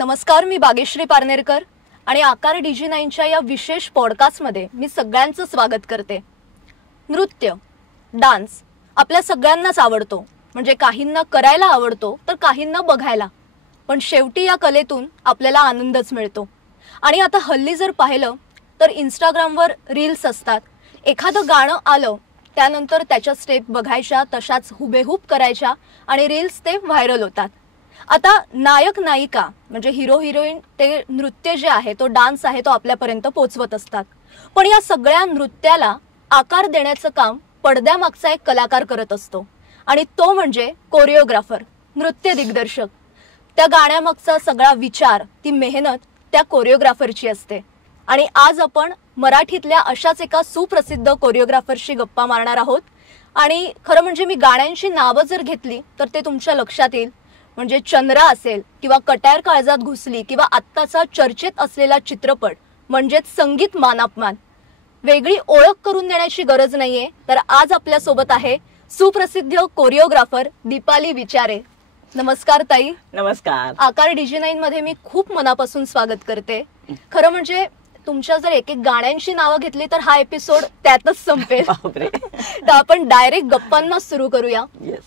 नमस्कार, मी बागेश्री पारनेरकर आणि आकार DG9च्या या विशेष पॉडकास्टमध्ये मी सगळ्यांचं स्वागत करते. नृत्य, डान्स आपल्या सगळ्यांनाच आवडतो. म्हणजे काहींना करायला आवडतो तर काहींना बघायला. पण शेवटी या कलेतून आपल्याला आनंदच मिळतो. आणि आता हल्ली जर पाहिलं तर इंस्टाग्रामवर रील्स असतात. एखादं गाणं आलं त्यानंतर त्याच्या स्टेप बघायच्या, तशाच हुबेहूब करायच्या आणि रील्स ते व्हायरल होतात. आता नायक नायिका म्हणजे हिरो हिरोईन ते नृत्य जे आहे, तो डान्स आहे, तो आपल्यापर्यंत पोहोचवत असतात. पण या सगळ्या नृत्याला आकार देण्याचं काम पडद्यामागचा एक कलाकार करत असतो आणि तो म्हणजे कोरिओग्राफर, नृत्य दिग्दर्शक. त्या गाण्यामागचा सगळा विचार, ती मेहनत त्या कोरिओग्राफरची असते. आणि आज आपण मराठीतल्या अशाच एका सुप्रसिद्ध कोरिओग्राफरशी गप्पा मारणार आहोत. आणि खरं म्हणजे मी गाण्यांची नावं जर घेतली तर ते तुमच्या लक्षात येईल. म्हणजे चंद्रा असेल किंवा कट्यार काळजात घुसली किंवा आत्ताचा चर्चेत असलेला चित्रपट म्हणजेच संगीत मानापमान. वेगळी ओळख करून देण्याची गरज नाहीये. तर आज आपल्या सोबत आहे सुप्रसिद्ध कोरिओग्राफर दीपाली विचारे. नमस्कार ताई. नमस्कार. आकार DG9 मध्ये मी खूप मनापासून स्वागत करते. खरं म्हणजे तुमच्या जर एक एक गाण्यांची नावं घेतली तर हा एपिसोड त्यातच संपेल. तर आपण डायरेक्ट गप्पांना सुरू करूया.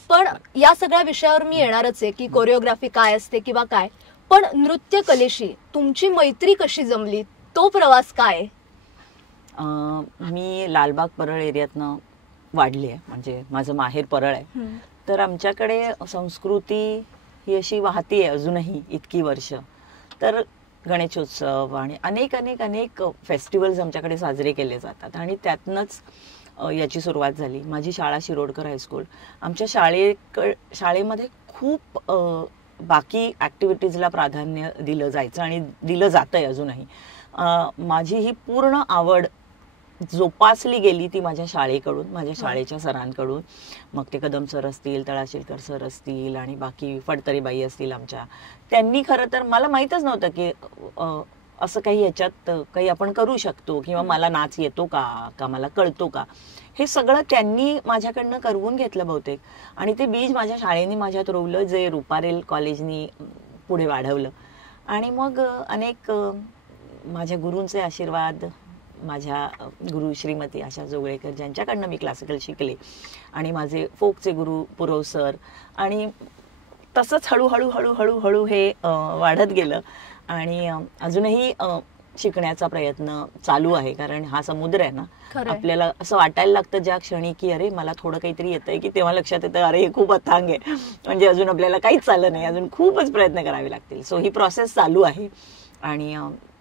पण या सगळ्या विषयावर मी येणारच आहे की कोरिओग्राफी काय असते किंवा काय. पण नृत्य कलेशी तुमची मैत्री कशी जमली, तो प्रवास काय? मी लालबाग परळ एरियातनं वाढली आहे. म्हणजे माझं माहेर परळ आहे. तर आमच्याकडे संस्कृती ही अशी वाहती आहे अजूनही इतकी वर्ष. तर गणेशोत्सव आणि अनेक अनेक अनेक फेस्टिवल्स आमच्याकडे साजरे केले जातात आणि त्यातनंच याची सुरुवात झाली. माझी शाळा शिरोडकर हायस्कूल. आमच्या शाळेमध्ये खूप बाकी ॲक्टिव्हिटीजला प्राधान्य दिलं जायचं आणि दिलं जातंय अजूनही. माझी ही पूर्ण आवड जोपासली गेली ती माझ्या शाळेकडून, माझ्या शाळेच्या सरांकडून. मग ते कदम सर असतील, तळाशीलकर सर असतील आणि बाकी फडतरेबाई असतील आमच्या. त्यांनी खरं तर मला माहीतच नव्हतं की असं काही ह्याच्यात काही आपण करू शकतो किंवा मला नाच येतो का मला कळतो का, हे सगळं त्यांनी माझ्याकडनं करवून घेतलं बहुतेक. आणि ते बीज माझ्या शाळेने माझ्यात रोवलं, जे रुपारेल कॉलेजनी पुढे वाढवलं. आणि मग अनेक माझ्या गुरूंचे आशीर्वाद, माझ्या गुरु श्रीमती आशा जोगळेकर ज्यांच्याकडनं मी क्लासिकल शिकले आणि माझे फोकचे गुरु पुरव सर. आणि तसंच हळूहळू हळूहळू हळू हे वाढत गेलं. आणि अजूनही शिकण्याचा प्रयत्न चालू आहे. कारण हा समुद्र आहे ना, आपल्याला असं वाटायला लागतं ज्या क्षणी की अरे मला थोडं काहीतरी येतंय की तेव्हा लक्षात येतं अरे हे खूप अथांग आहे, म्हणजे अजून आपल्याला काहीच चाललं नाही, अजून खूपच प्रयत्न करावे लागतील. सो ही प्रोसेस चालू आहे आणि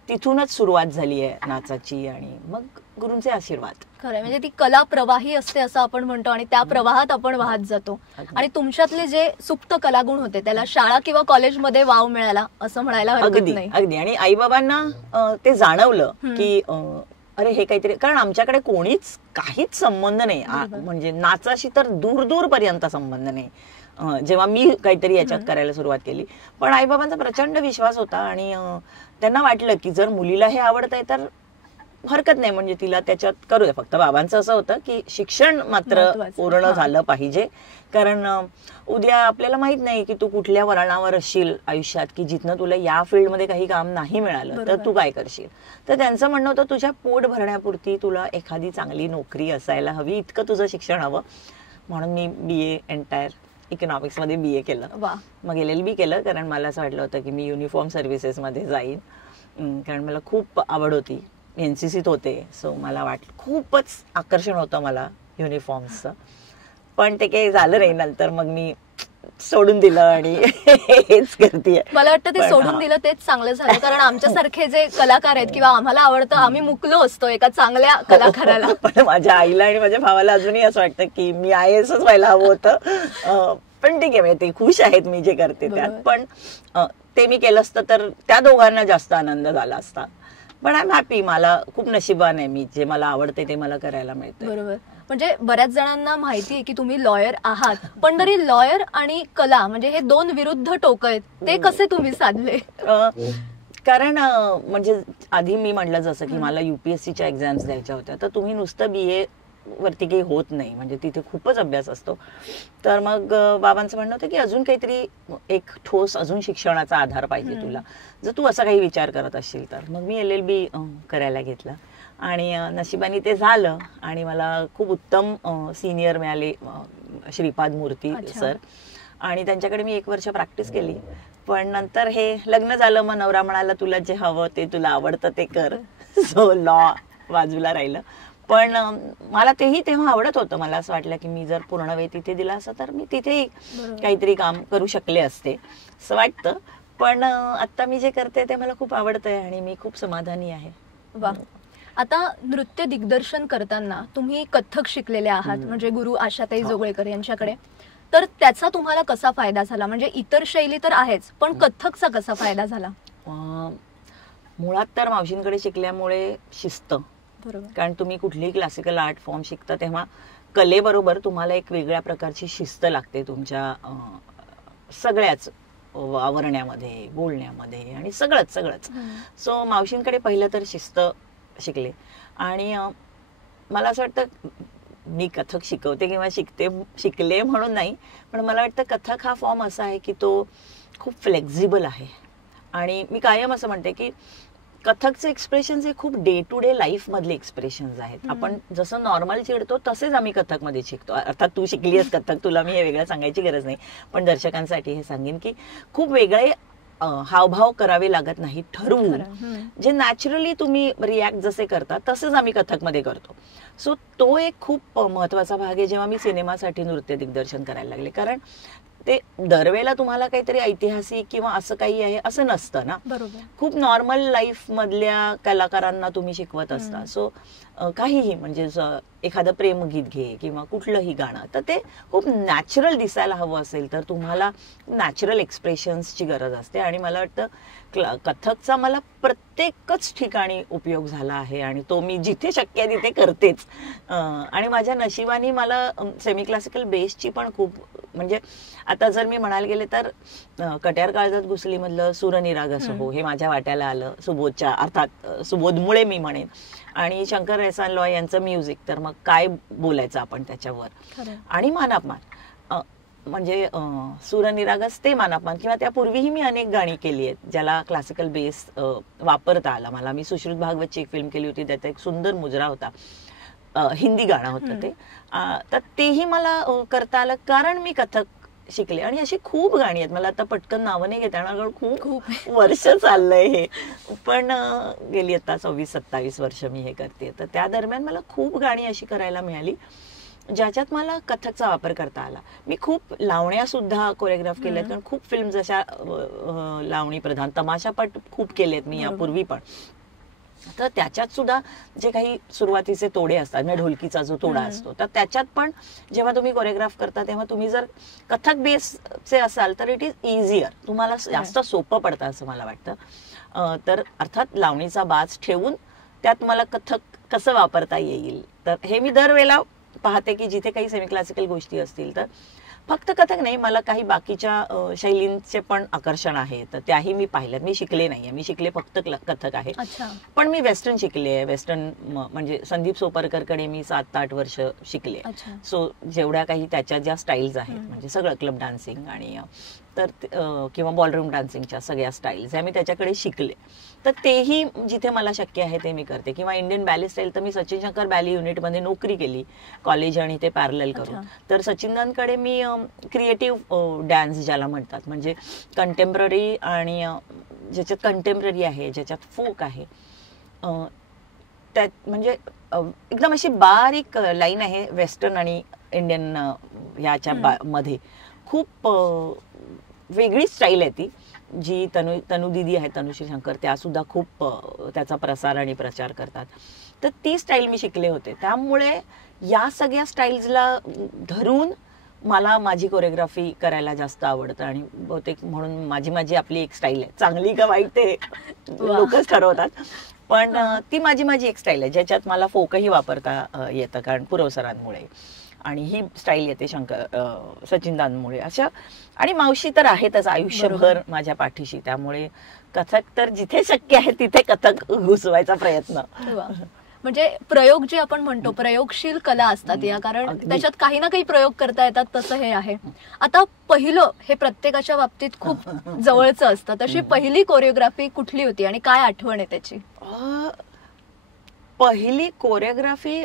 तिथूनच सुरुवात झाली आहे नाचाची आणि मग गुरूंचे आशीर्वाद. खरं म्हणजे ती कला प्रवाही असते असं आपण म्हणतो आणि त्या प्रवाहात आपण वाहत जातो. आणि तुमच्यातले जे सुप्त कलागुण होते त्याला शाळा किंवा कॉलेजमध्ये वाव मिळाला असं म्हणायला हरकत नाही. अगदी. आणि आईबाबांना ते जाणवलं की अरे हे काहीतरी, कारण आमच्याकडे कोणीच काहीच संबंध नाही, म्हणजे नाचाशी तर दूर दूर पर्यंत संबंध नाही जेव्हा मी काहीतरी याच्यात करायला सुरुवात केली. पण आईबाबांचा प्रचंड विश्वास होता आणि त्यांना वाटलं की जर मुलीला हे आवडतंय तर हरकत नाही, म्हणजे तिला त्याच्यात करू दे. फक्त बाबांचं असं होतं की शिक्षण मात्र पूर्ण झालं पाहिजे. कारण उद्या आपल्याला माहित नाही की तू कुठल्या वळणावर असशील आयुष्यात की जिथनं तुला या फील्डमध्ये काही काम नाही मिळालं तर तू काय करशील. तर त्यांचं म्हणणं होतं तुझ्या पोट भरण्यापुरती तुला एखादी चांगली नोकरी असायला हवी, इतकं तुझं शिक्षण हवं. म्हणून मी BA एंटायर इकॉनॉमिक्स मध्ये BA केलं. मग LLB केलं कारण मला असं वाटलं होतं की मी युनिफॉर्म सर्व्हिसेस मध्ये जाईन. कारण मला खूप आवड होती, NCCत होते. सो मला वाटलं खूपच आकर्षण होतं मला युनिफॉर्मचं. पण ते काही झालं नाही. नंतर मग मी सोडून दिलं आणि हेच करते. मला वाटतं ते सोडून दिलं तेच चांगलं झालं. कारण आमच्यासारखे जे कलाकार आहेत किंवा आम्हाला आवडतं, आम्ही मुकलो असतो एका चांगल्या कलाकाराला. पण माझ्या आईला आणि माझ्या भावाला अजूनही असं वाटतं की मी IASच व्हायला हवं होतं. पण ठीक आहे, ते खुश आहेत मी जे करते त्यात. पण ते मी केलं असतं तर त्या दोघांना जास्त आनंद झाला असता. पण आय एम हॅपी. मला खूप नशिबान आहे, मी जे मला आवडते ते मला करायला मिळतं. बरोबर. म्हणजे बऱ्याच जणांना माहिती आहे की तुम्ही लॉयर आहात, पण तरी लॉयर आणि कला म्हणजे हे दोन विरुद्ध टोक आहेत, ते कसे तुम्ही साधले? कारण म्हणजे आधी मी म्हटलं जसं की मला UPSCच्या एक्झाम्स द्यायच्या होत्या, तर तुम्ही नुसतं BA वरती काही होत नाही, म्हणजे तिथे खूपच अभ्यास असतो. तर मग बाबांचं म्हणणं होतं की अजून काहीतरी एक ठोस अजून शिक्षणाचा आधार पाहिजे तुला, जर तू असा काही विचार करत असशील तर. मग मी LLB करायला घेतलं आणि नशिबाने ते झालं आणि मला खूप उत्तम सिनियर मिळाले, श्रीपाद मूर्ती सर, आणि त्यांच्याकडे मी 1 वर्ष प्रॅक्टिस केली. पण नंतर हे लग्न झालं, मग नवरा म्हणाला तुला जे हवं ते, तुला आवडतं ते कर. सो लॉ बाजूला राहिलं. पण मला तेही तेव्हा आवडत होतं. मला असं वाटलं की मी जर पूर्ण वेळ तिथे दिला असता तर मी तिथेही काहीतरी काम करू शकले असते असं वाटतं. पण आता मी जे करते ते मला खूप आवडतंय आणि मी खूप समाधानी आहे. वा. आता नृत्य दिग्दर्शन करताना तुम्ही कथ्थक शिकलेले आहात, म्हणजे गुरु आशाताई जोगळेकर यांच्याकडे, तर त्याचा तुम्हाला कसा फायदा झाला? म्हणजे इतर शैली तर आहेच, पण कथ्थकचा कसा फायदा झाला? मुळात तर मावशींकडे शिकल्यामुळे शिस्त, कारण तुम्ही कुठलीही क्लासिकल आर्ट फॉर्म शिकता तेव्हा कलेबरोबर तुम्हाला एक वेगळ्या प्रकारची शिस्त लागते तुमच्या सगळ्याच आवरण्यामध्ये, बोलण्यामध्ये आणि सगळंच. सो मावशींकडे पहिलं तर शिस्त शिकले. आणि मला असं वाटतं मी कथक शिकवते किंवा शिकले म्हणून नाही, पण मला वाटतं कथक हा फॉर्म असा आहे की तो खूप फ्लेक्झिबल आहे. आणि मी कायम असं म्हणते की कथकचे एक्सप्रेशन्स हे खूप डे टू डे लाईफ मधले एक्सप्रेशन्स आहेत. आपण जसं नॉर्मल चिडतो तसेच आम्ही कथकमध्ये शिकतो. अर्थात तू शिकली आहेस कथक, तुला मी हे वेगळं सांगायची गरज नाही, पण दर्शकांसाठी हे सांगेन की खूप वेगळे हावभाव करावे लागत नाही, ठरवून जे नॅचरली तुम्ही रिॲक्ट जसे करता तसंच आम्ही कथकमध्ये करतो. सो तो एक खूप महत्वाचा भाग आहे जेव्हा मी सिनेमासाठी नृत्य दिग्दर्शन करायला लागले. कारण ते दरवेळेला तुम्हाला काहीतरी ऐतिहासिक किंवा असं काही आहे असं नसतं ना. खूप नॉर्मल लाईफ मधल्या कलाकारांना तुम्ही शिकवत असता. सो काहीही म्हणजे एखादं प्रेमगीत घे किंवा कुठलंही गाणं, तर ते खूप नॅचरल दिसायला हवं असेल तर तुम्हाला नॅचरल एक्सप्रेशन्सची गरज असते. आणि मला वाटतं कथकचा मला प्रत्येकच ठिकाणी उपयोग झाला आहे आणि तो मी जिथे शक्य आहे तिथे करतेच. आणि माझ्या नशिबाने मला सेमी क्लासिकल बेसची पण खूप, म्हणजे आता जर मी म्हणायला गेले तर कट्यार काळजात घुसली मधलं सूरनिराग असो हे माझ्या वाट्याला आलं, सुबोधच्या, अर्थात सुबोधमुळे मी म्हणेन. आणि शंकर एहसान लॉय यांचं म्युझिक, तर मग काय बोलायचं आपण त्याच्यावर. आणि मानापमान, म्हणजे सूरनिरागस ते मानापमान, किंवा त्यापूर्वीही मी अनेक गाणी केली आहेत ज्याला क्लासिकल बेस वापरता आला मला. मी सुश्रुत भागवतची एक फिल्म केली होती, त्याचा एक सुंदर मुजरा होता, हिंदी गाणं होतं ते, तर तेही मला करता आलं कारण मी कथक शिकले. आणि अशी खूप गाणी आहेत, मला आता पटकन नावं नाही घेता येणार, खूप वर्ष चाललंय हे, पण गेली आता 26-27 वर्ष मी हे करते. तर त्या दरम्यान मला खूप गाणी अशी करायला मिळाली ज्याच्यात मला कथकचा वापर करता आला. मी खूप लावण्या सुद्धा कोरिओग्राफ केल्यात, कारण खूप फिल्म अशा लावणी प्रधान, तमाशापट खूप केलेत मी यापूर्वी पण. तर त्याच्यात सुद्धा जे काही सुरुवातीचे तोडे असतात, म्हणजे ढोलकीचा जो तोडा असतो, तर त्याच्यात पण जेव्हा तुम्ही कोरिओग्राफ करता तेव्हा तुम्ही जर कथक बेसचे असाल तर इट इज इझियर, तुम्हाला जास्त सोपं पडतं असं मला वाटतं. तर अर्थात लावणीचा बाज ठेवून त्यात मला कथक कसं वापरता येईल, तर हे मी दरवेळेला पाहते की जिथे काही सेमी क्लासिकल गोष्टी असतील तर फक्त कथक नाही, मला काही बाकीच्या शैलींचे पण आकर्षण आहे, तर त्याही मी पाहिल्यात. मी शिकले नाहीये, मी शिकले फक्त कथक आहे, पण मी वेस्टर्न शिकले आहे. वेस्टर्न म्हणजे संदीप सोपरकरकडे मी 7-8 वर्ष शिकले. सो जेवढ्या काही त्याच्या ज्या स्टाईल्स आहेत, म्हणजे सगळं क्लब डान्सिंग आणि तर किंवा बॉलरूम डान्सिंगच्या सगळ्या स्टाईल्स मी त्याच्याकडे शिकले. तर तेही जिथे मला शक्य आहे ते मी करते. किंवा इंडियन बॅले स्टाईल, तर मी सचिन शंकर बॅले युनिटमध्ये नोकरी केली कॉलेज आणि ते पॅरलल करून. तर सचिनदांकडे मी क्रिएटिव्ह डान्स ज्याला म्हणतात, म्हणजे कंटेम्पररी आणि ज्याच्यात कंटेम्पररी आहे, ज्याच्यात फोक आहे, त्यात म्हणजे एकदम अशी बारीक लाईन आहे वेस्टर्न आणि इंडियन ह्याच्या मध्ये. खूप वेगळी स्टाईल आहे ती, जी तनु दीदी आहे, तनुश्री शंकर, त्या सुद्धा खूप त्याचा प्रसार आणि प्रचार करतात. तर ती स्टाईल मी शिकले होते. त्यामुळे या सगळ्या स्टाईल्सला धरून मला माझी कोरिओग्राफी करायला जास्त आवडतं. आणि बहुतेक म्हणून माझी आपली एक स्टाईल आहे, चांगली का वाईट ते लोकच ठरवतात, पण ती माझी एक स्टाईल आहे ज्याच्यात मला फोकही वापरता येतं, कारण पुरवसरांमुळे. आणि ही स्टाईल येते सचिनदांमुळे. अशा, आणि मावशी तर आहेतच आयुष्यभर माझ्या पाठीशी, त्यामुळे कथक तर जिथे शक्य आहे तिथे कथक घुसवायचा प्रयत्न. म्हणजे प्रयोग जे आपण म्हणतो प्रयोगशील कला असतात या, कारण त्याच्यात काही ना काही प्रयोग करता येतात, तसं हे आहे. आता पहिलं हे प्रत्येकाच्या बाबतीत खूप जवळचं असतं, तशी पहिली कोरिओग्राफी कुठली होती आणि काय आठवण आहे त्याची? पहिली कोरिओग्राफी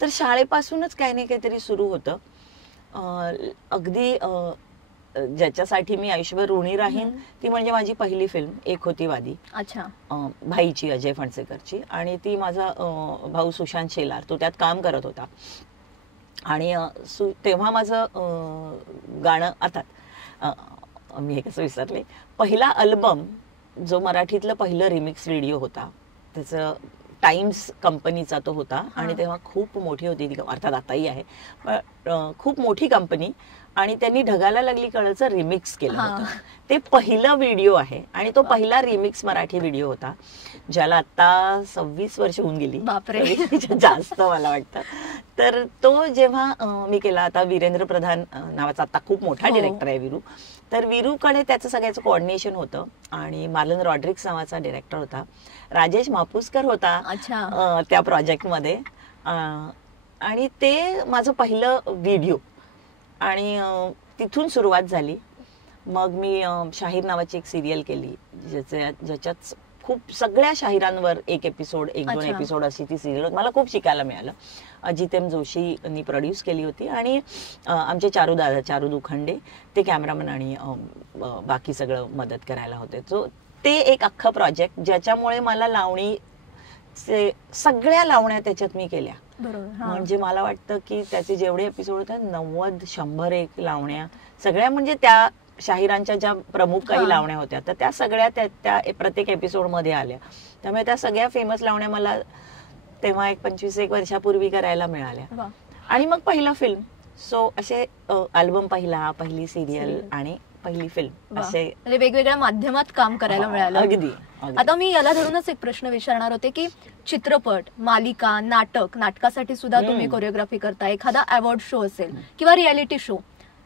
तर शाळेपासूनच काही ना काहीतरी सुरू होतं. अगदी ज्याच्यासाठी मी आयुष्यभर ऋणी राहीन ती म्हणजे माझी पहिली फिल्म एक होती वादी. अच्छा. भाईची, अजय फणसेकरची. आणि ती माझा भाऊ सुशांत शेलार तो त्यात काम करत होता. आणि तेव्हा माझं गाणं, आता मी हे कसं विसरले, पहिला अल्बम जो मराठीतलं पहिलं रिमिक्स व्हिडिओ होता, त्याचं टाइम्स कंपनीचा तो होता. आणि तेव्हा खूप मोठी होती ती, अर्थात आताही आहे, पण खूप मोठी कंपनी. आणि त्यांनी ढगाला लागली कळचं रिमिक्स केलं होतं. ते पहिलं व्हिडिओ आहे आणि तो पहिला रिमिक्स मराठी व्हिडिओ होता, ज्याला आता 26 वर्ष होऊन गेली, जास्त मला वाटतं. तर तो जेव्हा मी केला, आता वीरेंद्र प्रधान नावाचा आता खूप मोठा डिरेक्टर आहे वीरू, तर वीरूकडे त्याचं सगळ्याचं कोऑर्डिनेशन होतं. आणि मार्लन रॉड्रिक्स नावाचा डिरेक्टर होता, राजेश मापुसकर होता त्या प्रोजेक्टमध्ये. आणि ते माझं पहिलं व्हिडिओ. आणि तिथून सुरुवात झाली. मग मी शाहीर नावाची एक सिरियल केली, ज्याच्यात खूप सगळ्या शाहिरांवर एक एपिसोड, एक दोन एपिसोड अशी ती सिरियल. मला खूप शिकायला मिळालं. अजित एम जोशींनी प्रोड्यूस केली होती. आणि आमचे चारू दुखंडे ते कॅमेरामन आणि बाकी सगळं मदत करायला होते. सो ते एक अख्खं प्रोजेक्ट, ज्याच्यामुळे मला सगळ्या लावण्या त्याच्यात मी केल्या. म्हणजे मला वाटतं की त्याचे जेवढे एपिसोड होते 90-100 एक लावण्या सगळ्या, म्हणजे त्या शाहिरांच्या ज्या प्रमुख काही लावण्या होत्या तर त्या सगळ्या त्या प्रत्येक एपिसोड मध्ये आल्या. त्यामुळे त्या सगळ्या फेमस लावण्या मला तेव्हा एक 25-1 वर्षापूर्वी करायला मिळाल्या. आणि मग पहिला फिल्म. सो असे अल्बम पहिली सिरियल आणि पहिली फिल्म, असे वेगवेगळ्या माध्यमात काम करायला मिळालं. अगदी. आता मी याला धरूनच एक प्रश्न विचारणार होते की चित्रपट, मालिका, नाटकासाठी सुद्धा तुम्ही कोरिओग्राफी करता, एखादा अवॉर्ड शो असेल किंवा रियालिटी शो,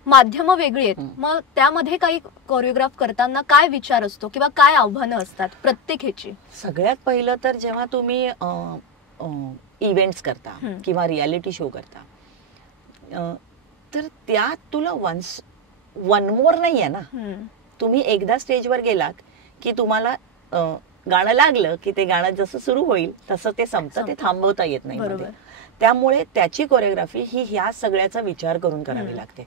माध्यम वेगळी आहेत, मग त्यामध्ये काही कोरिओग्राफ करताना काय विचार असतो किंवा काय आव्हानं असतात प्रत्येक ह्याची? सगळ्यात पहिलं तर जेव्हा तुम्ही इव्हेंट्स करता किंवा रियालिटी शो करता, तर त्यात तुला वन मोर नाही आहे ना. तुम्ही एकदा स्टेजवर गेलात की तुम्हाला गाणं लागलं की ते गाणं जसं सुरू होईल तसं ते संपतं, ते थांबवता येत नाही. त्यामुळे त्याची कोरिओग्राफी ही ह्या सगळ्याचा विचार करून करावी लागते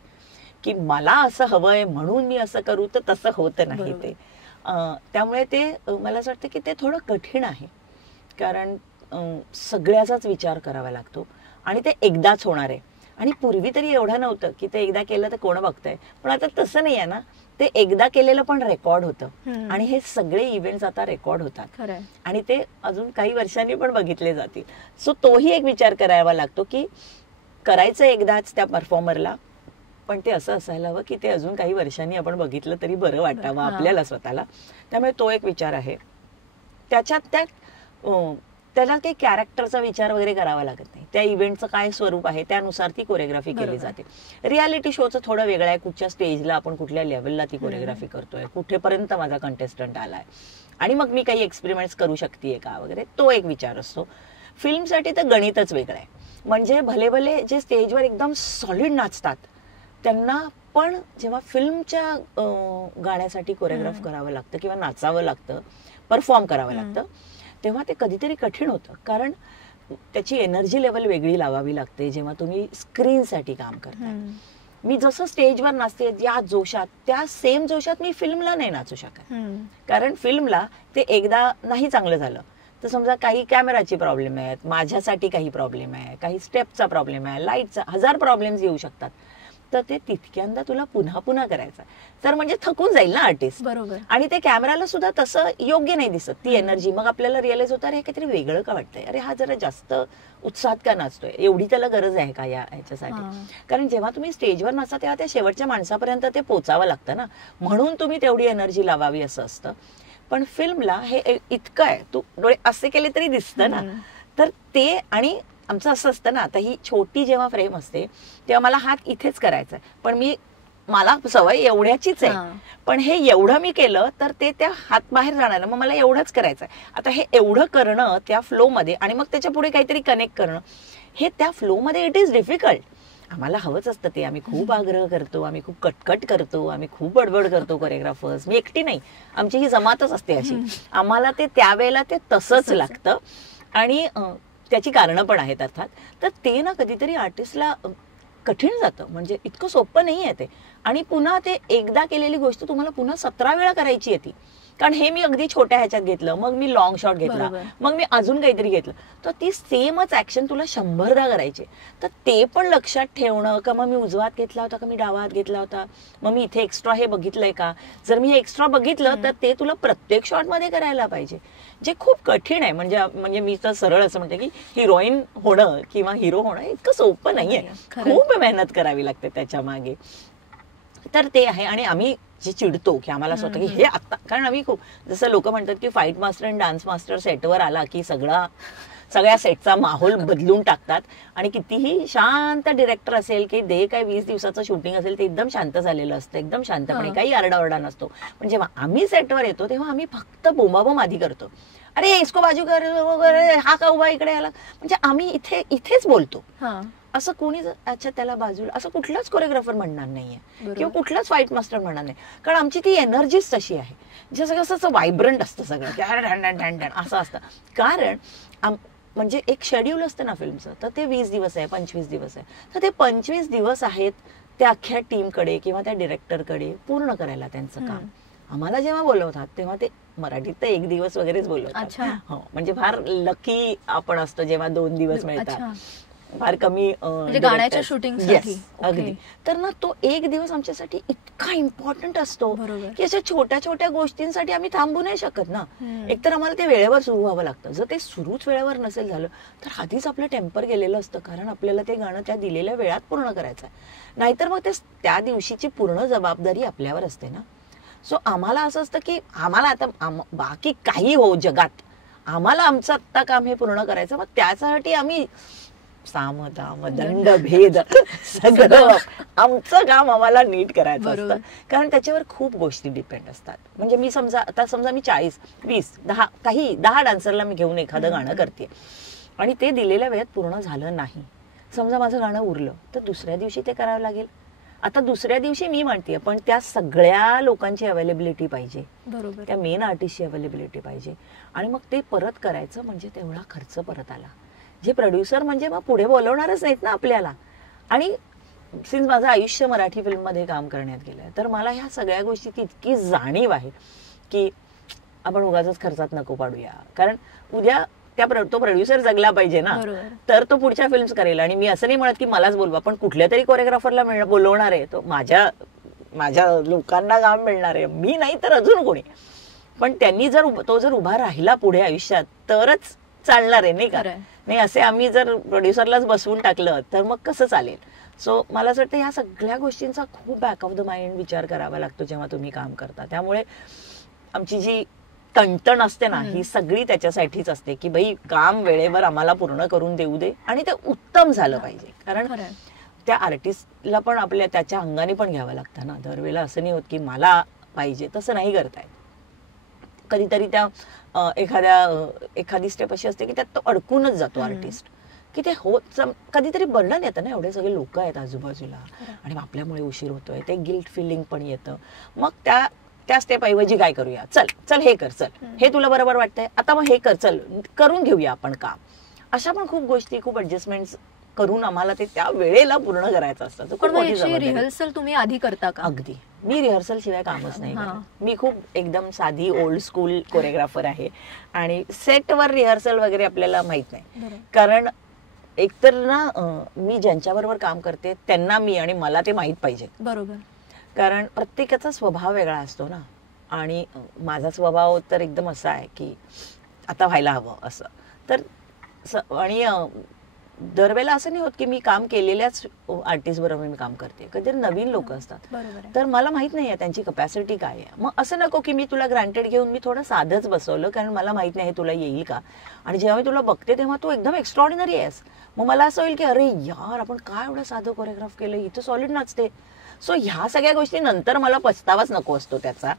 की मला असं हवंय म्हणून मी असं करू तर तसं होत नाही ते. त्यामुळे ते मला असं वाटतं की ते थोडं कठीण आहे, कारण सगळ्याचाच विचार करावा लागतो आणि ते एकदाच होणार आहे. आणि पूर्वी तरी एवढं नव्हतं की ते एकदा केलं तर कोण बघतंय, पण आता तसं नाही आहे ना. ते एकदा केलेलं पण रेकॉर्ड होतं आणि हे सगळे इव्हेंट्स आता रेकॉर्ड होतात आणि ते अजून काही वर्षांनी पण बघितले जातील. सो तोही एक विचार करावा लागतो की करायचं एकदाच त्या परफॉर्मरला, पण ते असं असायला हवं की ते अजून काही वर्षांनी आपण बघितलं तरी बरं वाटावं आपल्याला स्वतःला. त्यामुळे तो एक विचार आहे. त्याच्यात त्याला काही कॅरेक्टरचा विचार वगैरे करावा लागत नाही. त्या इव्हेंटचं काय स्वरूप आहे त्यानुसार ती कोरिओग्राफी केली जाते. रियालिटी शोचं थोडं वेगळं आहे, कुठच्या स्टेजला आपण कुठल्या लेवलला ती कोरिओग्राफी करतोय, कुठेपर्यंत माझा कंटेस्टंट आलाय आणि मग मी काही एक्सपेरिमेंट्स करू शकते का वगैरे, तो एक विचार असतो. फिल्मसाठी तर गणितच वेगळं आहे. म्हणजे भले भले जे स्टेजवर एकदम सॉलिड नाचतात त्यांना पण जेव्हा फिल्मच्या गाण्यासाठी कोरिओग्राफ करावं लागतं किंवा नाचावं लागतं, परफॉर्म करावं लागतं, तेव्हा ते कधीतरी कठीण होतं, कारण त्याची एनर्जी लेवल वेगळी लावावी लागते जेव्हा तुम्ही स्क्रीनसाठी काम करता. मी जसं स्टेजवर नाचते या जोशात, त्या सेम जोशात मी फिल्मला नाही नाचू शकत, कारण फिल्मला ते एकदा नाही चांगलं झालं तर समजा काही कॅमेराची प्रॉब्लेम आहेत, माझ्यासाठी काही प्रॉब्लेम आहे, काही स्टेपचा प्रॉब्लेम आहे, लाईटचा, 1000 प्रॉब्लेम्स येऊ शकतात, तर ते तितक्यांदा तुला पुन्हा पुन्हा करायचं, तर म्हणजे थकून जाईल ना आर्टिस्ट. बरोबर. आणि ते कॅमेराला सुद्धा तसं योग्य नाही दिसत ती एनर्जी. मग आपल्याला रिअलाइज होतं अरे काहीतरी वेगळं का वाटतंय, अरे हा जरा जास्त उत्साहात का नाचतोय, एवढी त्याला गरज आहे का या ह्याच्यासाठी. कारण जेव्हा तुम्ही स्टेजवर नाचता तेव्हा त्या शेवटच्या माणसापर्यंत ते पोचावं लागतं ना, म्हणून तुम्ही तेवढी एनर्जी लावावी असं असतं. पण फिल्मला हे इतकं आहे, तू डोळे असे केले तरी दिसतं ना, तर ते. आणि आमचं असं असतं ना, आता ही छोटी जेव्हा फ्रेम असते तेव्हा मला हात इथेच करायचा आहे, पण मी मला सवय एवढ्याचीच आहे, हा. पण हे एवढं मी केलं तर ते त्या हात बाहेर जाणार, मग मला एवढंच करायचं आहे. आता हे एवढं करणं त्या फ्लो मध्ये आणि मग त्याच्या पुढे काहीतरी कनेक्ट करणं, हे त्या फ्लो मध्ये इट इज डिफिकल्ट. आम्हाला हवंच असतं ते, आम्ही खूप आग्रह करतो, आम्ही खूप कटकट करतो, आम्ही खूप बडबड करतो कोरिओग्राफर्स. मी एकटी नाही, आमची ही जमातच असते अशी. आम्हाला ते त्यावेळेला ते तसंच लागतं आणि त्याची कारणं पण आहेत अर्थात. तर ते ना कधीतरी आर्टिस्टला कठीण जातं, म्हणजे इतकं सोपं नाही आहे ते. आणि पुन्हा ते एकदा केलेली गोष्ट तुम्हाला पुन्हा 17 वेळा करायची आहे ती. कारण हे मी अगदी छोट्या ह्याच्यात घेतलं, मग मी लॉंग शॉट घेतला, मग मी अजून काहीतरी घेतलं, तर ती सेमच ऍक्शन तुला 100दा करायची. तर ते पण लक्षात ठेवणं, का मग मी उजवा हात घेतला होता का मी डावा हात घेतला होता, मग मी इथे एक्स्ट्रा हे बघितलंय का, जर मी हे एक्स्ट्रा बघितलं तर ते तुला प्रत्येक शॉट मध्ये करायला पाहिजे, जे खूप कठीण आहे. म्हणजे मी तर सरळ असं म्हणते की हिरोईन होणं किंवा हिरो होणं इतकं सोपं नाहीये, खूप मेहनत करावी लागते त्याच्या मागे. तर ते आहे. आणि आम्ही जे चिडतो की आम्हाला असं होतं की हे आता, कारण आम्ही खूप, जसं लोक म्हणतात की फाईट मास्टर आणि डान्स मास्टर सेटवर आला की सगळ्या सेटचा माहोल बदलून टाकतात. आणि कितीही शांत डिरेक्टर असेल की दे काय 20 दिवसाचं शूटिंग असेल ते एकदम शांत झालेलं असतं, एकदम शांतपणे, काही आरडाओरडा नसतो. पण जेव्हा आम्ही सेटवर येतो तेव्हा आम्ही फक्त बोंबाबोंब आधी करतो, अरे इसको बाजू कर, हा का उभा इकडे आला, म्हणजे आम्ही इथेच बोलतो. असं कोणी अच्छा त्याला बाजूला असं कुठलाच कोरिओग्राफर म्हणणार नाहीये किंवा कुठलाच फाईट मास्टर म्हणणार नाही, कारण आमची ती एनर्जीच तशी आहे. जसं कसं व्हायब्रंट असतं सगळं, की असं असतं. कारण म्हणजे एक शेड्यूल असतं ना फिल्मचं, तर ते 20 दिवस आहे, 25 दिवस आहे, तर ते 25 दिवस आहेत त्या अख्ख्या टीमकडे किंवा त्या डिरेक्टरकडे पूर्ण करायला त्यांचं काम. आम्हाला जेव्हा बोलवतात तेव्हा ते मराठीत तर 1 दिवस वगैरेच बोलवतात. हो, म्हणजे फार लकी आपण असतो जेव्हा 2 दिवस मिळतात, फार कमी गाण्याच्या शूटिंगसाठी. अगदी. तर ना तो 1 दिवस आमच्यासाठी इतका इम्पॉर्टंट असतो की अशा छोट्या छोट्या गोष्टींसाठी आम्ही थांबू नाही शकत ना. एकतर आम्हाला ते वेळेवर सुरू व्हावं लागतं, जर ते सुरूच वेळेवर नसेल झालं तर आधीच आपलं टेम्पर गेलेलं असतं, कारण आपल्याला ते गाणं त्या दिलेल्या वेळात पूर्ण करायचं आहे. नाहीतर मग ते त्या दिवशीची पूर्ण जबाबदारी आपल्यावर असते ना. सो आम्हाला असं असतं की आम्हाला आता बाकी काही हो जगात, आम्हाला आमचं आत्ता काम हे पूर्ण करायचं. मग त्यासाठी आम्ही साम दाम दंड भेद सगळं आमचं काम आम्हाला नीट करायचं असतं, कारण त्याच्यावर खूप गोष्टी डिपेंड असतात. म्हणजे मी समजा मी 40, 20, 10 डान्सरला मी घेऊन एखादं गाणं करते आणि ते दिलेल्या वेळेत पूर्ण झालं नाही, समजा माझं गाणं उरलं, तर दुसऱ्या दिवशी ते करावं लागेल. आता दुसऱ्या दिवशी मी म्हणते, पण त्या सगळ्या लोकांची अवेलेबिलिटी पाहिजे, त्या मेन आर्टिस्टची अवेलेबिलिटी पाहिजे, आणि मग ते परत करायचं म्हणजे तेवढा खर्च परत आला, जे प्रोड्युसर म्हणजे मग पुढे बोलवणारच नाहीत ना आपल्याला. आणि सिन्स माझं आयुष्य मराठी फिल्ममध्ये काम करण्यात गेलंय, तर मला ह्या सगळ्या गोष्टीची इतकी जाणीव आहे की आपण उगाचच खर्चात नको पाडूया, कारण उद्या तो प्रोड्युसर जगला पाहिजे ना, तर तो पुढच्या फिल्म्स करेल. आणि मी असं नाही म्हणत की मलाच बोलवा, पण कुठल्या तरी कोरिओग्राफरला बोलवणार आहे, तो माझ्या लोकांना काम मिळणार आहे, मी नाही तर अजून कोणी. पण त्यांनी जर उभा राहिला पुढे आयुष्यात तरच चालणार आहे, नाही का. नाही असे आम्ही जर प्रोड्युसरलाच बसवून टाकलं तर मग कसं चालेल. सो मला असं वाटतं ह्या सगळ्या गोष्टींचा खूप बॅक ऑफ द माइंड विचार करावा लागतो जेव्हा तुम्ही काम करता. त्यामुळे आमची जी तणतण असते ना, ही सगळी त्याच्यासाठीच असते की भाई काम वेळेवर आम्हाला पूर्ण करून देऊ दे आणि ते उत्तम झालं पाहिजे. कारण त्या आर्टिस्टला पण आपल्या त्याच्या अंगाने पण घ्यावं लागतं ना. दरवेळेला असं नाही होत की मला पाहिजे, तसं नाही करतायत. कधीतरी त्या एखादी स्टेप अशी असते की त्यात तो अडकूनच जातो आर्टिस्ट, की ते कधीतरी बर्डन येतं ना, एवढे सगळे लोक आहेत आजूबाजूला आणि आपल्यामुळे उशीर होतोय, ते गिल्ट फिलिंग पण येतं. मग त्या स्टेप ऐवजी काय करूया, चल हे कर, चल हे तुला बरोबर वाटतंय, आता मग हे कर, चल करून घेऊया आपण काम. अशा पण खूप गोष्टी, खूप ऍडजस्टमेंट करून आम्हाला ते त्या वेळेला पूर्ण करायचं असतं. पण रिहर्सल तुम्ही आधी करता का? अगदी. मी रिहर्सल शिवाय कामच नाही करत. मी खूप एकदम साधी ओल्ड स्कूल कोरिओग्राफर आहे आणि सेटवर रिहर्सल वगैरे आपल्याला माहित नाही. कारण एकतर ना मी ज्यांच्याबरोबर काम करते त्यांना मी आणि मला ते माहित पाहिजे. बरोबर. कारण प्रत्येकाचा स्वभाव वेगळा असतो ना, आणि माझा स्वभाव तर एकदम असा आहे की आता व्हायला हवं असं. तर आणि दरवेळेला असं नाही होत की मी काम केलेल्याच आर्टिस्ट बरोबर मी काम करते, कधी नवीन लोक असतात, तर मला माहित नाहीये त्यांची कपॅसिटी काय आहे. मग असं नको की मी तुला ग्रँटेड घेऊन मी थोडं साधंच बसवलं कारण मला माहित नाही तुला येईल का, आणि जेव्हा मी तुला बघते तेव्हा तू एकदम एक्स्ट्रॉर्डिनरी आहेस, मग मला असं होईल की अरे यार आपण काय एवढं साधं कोरिओग्राफ केलं, इथं सॉलिड नाचते. सो ह्या सगळ्या गोष्टी नंतर मला पछतावाच नको असतो त्याचा.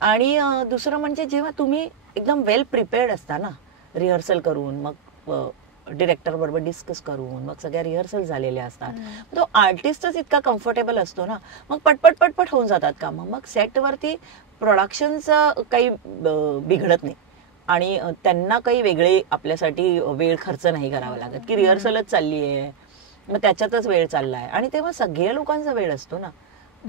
आणि दुसरं म्हणजे जेव्हा तुम्ही एकदम वेल प्रिपेअर्ड असता ना, रिहर्सल करून मग डिरेक्टर बरोबर डिस्कस करून मग सगळ्या रिहर्सल झालेल्या असतात, तो आर्टिस्टच इतका कम्फर्टेबल असतो ना, मग पटपट पटपट होऊन जातात कामं. मग सेटवरती प्रोडक्शनचं काही बिघडत नाही आणि त्यांना काही वेगळे आपल्यासाठी वेळ खर्च नाही करावा लागत की रिहर्सलच चालली आहे मग त्याच्यातच वेळ चाललाय. आणि तेव्हा सगळ्या लोकांचा वेळ असतो ना,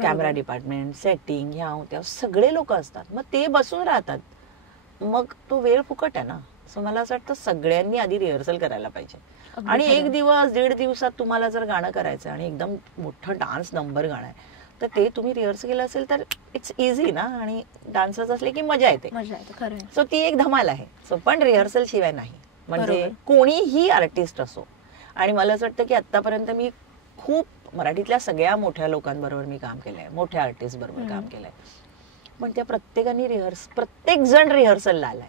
कॅमेरा डिपार्टमेंट, सेटिंग, ह्या त्या सगळे लोक असतात, मग ते बसून राहतात, मग तो वेळ फुकट आहे ना. सो मला असं वाटतं सगळ्यांनी आधी रिहर्सल करायला पाहिजे. आणि एक दिवस 1.5 दिवसात तुम्हाला जर गाणं करायचं आणि एकदम मोठं डान्स नंबर गाणं आहे तर ते तुम्ही रिहर्सल केलं असेल तर इट्स इझी ना, आणि डान्सर्स असले की मजा येते. सो ती एक धमाल आहे. सो पण रिहर्सल शिवाय नाही, म्हणजे कोणीही आर्टिस्ट असो. आणि मला असं वाटतं की आतापर्यंत मी खूप मराठीतल्या सगळ्या मोठ्या लोकांबरोबर मी काम केलंय, मोठ्या आर्टिस्ट बरोबर काम केलंय, पण त्या प्रत्येकाने प्रत्येक जण रिहर्सलला आलाय.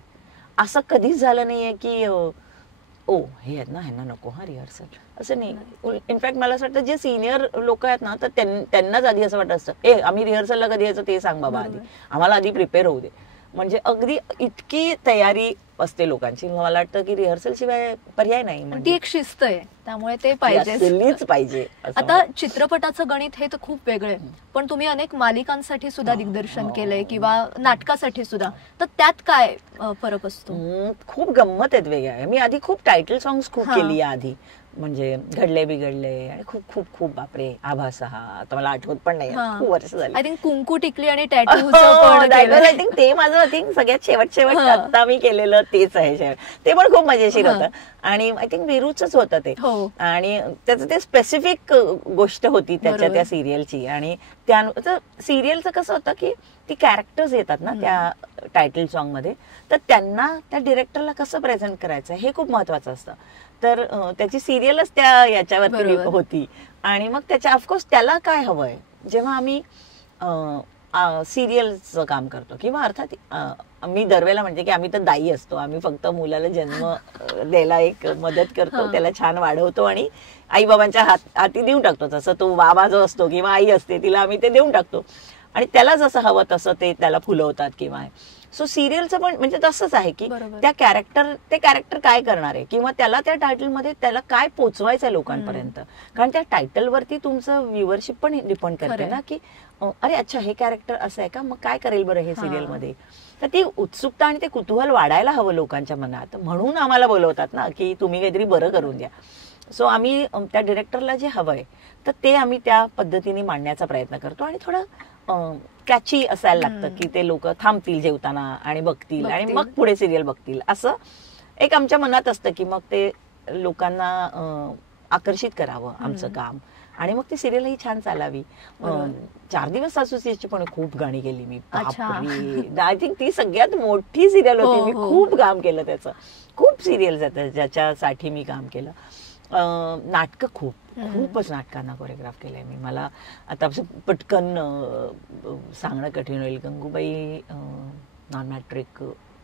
असं कधीच झालं नाहीये की ओ हे आहेत ना, ह्यांना नको हा रिहर्सल, असं नाही. इनफॅक्ट मला असं वाटतं जे सिनियर लोक आहेत ना तर त्यांनाच आधी असं वाटत असतं आम्ही रिहर्सलला कधी यायचं ते सांग बाबा, आधी आम्हाला आधी प्रिपेअर होऊ दे. म्हणजे अगदी इतकी तयारी असते लोकांची. मला वाटतं की रिहर्सल शिवाय पर्याय नाही. ती एक शिस्त आहे, त्यामुळे ते पाहिजे. आता चित्रपटाचं गणित हे तर खूप वेगळं आहे, पण तुम्ही अनेक मालिकांसाठी सुद्धा दिग्दर्शन केलंय किंवा नाटकासाठी सुद्धा, तर त्यात काय फरक असतो? खूप गंमत आहेत वेगळ्या. मी आधी खूप टायटल सॉंग्स खूप केली आधी, म्हणजे घडले बिघडले, आणि खूप खूप खूप बापरे आभास हा आता मला आठवत पण नाही, खूप वर्ष झाली. आय थिंक कुंकू टिकली आणि टॅटू आय थिंक ते माझं आय थिंक सगळ्यात शेवट आता मी केलेलं तेच आहे. ते पण खूप मजेशीर होतं आणि आय थिंक विरूच होतं ते. आणि त्याचं ते स्पेसिफिक गोष्ट होती त्या सिरियलची. आणि त्या सिरियलचं कसं होतं की ती कॅरेक्टर्स येतात ना त्या टायटल सॉंग मध्ये, तर त्यांना त्या डिरेक्टरला कसं प्रेझेंट करायचं हे खूप महत्वाचं असतं. तर त्याची सिरियलच त्या याच्यावरती होती. आणि मग त्याच्या ऑफकोर्स त्याला काय हवंय, जेव्हा आम्ही सिरियलचं काम करतो किंवा अर्थात मी दरवेळेला म्हणते की आम्ही तर दाई असतो, आम्ही फक्त मुलाला जन्म द्यायला एक मदत करतो, त्याला छान वाढवतो आणि आई बाबांच्या हाती देऊन टाकतो. जसं तो बाबा जो असतो किंवा आई असते तिला आम्ही ते देऊन टाकतो आणि त्याला जसं हवं तसं ते त्याला फुलवतात किंवा. सो सिरियलचं पण म्हणजे तसंच आहे की ते कॅरेक्टर काय करणार आहे किंवा त्याला त्या टायटलमध्ये त्याला काय पोचवायचं आहे लोकांपर्यंत. कारण त्या टायटलवरती तुमचं व्ह्युअरशिप पण डिपेंड करते ना, की अरे अच्छा हे कॅरेक्टर असं आहे का, मग काय करेल बरं हे सिरियलमध्ये. तर ती उत्सुकता आणि ते कुतूहल वाढायला हवं लोकांच्या मनात, म्हणून आम्हाला बोलवतात ना की तुम्ही काहीतरी बरं करून द्या. सो आम्ही त्या डिरेक्टरला जे हवंय तर ते आम्ही त्या पद्धतीने मांडण्याचा प्रयत्न करतो. आणि थोडं कॅची असायला लागतं की ते लोक थांबतील जेवताना आणि बघतील आणि मग पुढे सिरियल बघतील, असं एक आमच्या मनात असतं की मग ते लोकांना आकर्षित करावं आमचं काम आणि मग ती सिरियल ही छान चालावी. 4 दिवस सासूची पण खूप गाणी केली मी. आय थिंक ती सगळ्यात मोठी सिरियल होती. मी खूप काम केलं त्याचं. खूप सिरियल्स आहेत ज्याच्यासाठी मी काम केलं. नाटकं खूपच नाटकांना कोरिओग्राफ केलंय मी. मला आता पटकन सांगणं कठीण होईल. गंगूबाई नॉन मॅट्रिक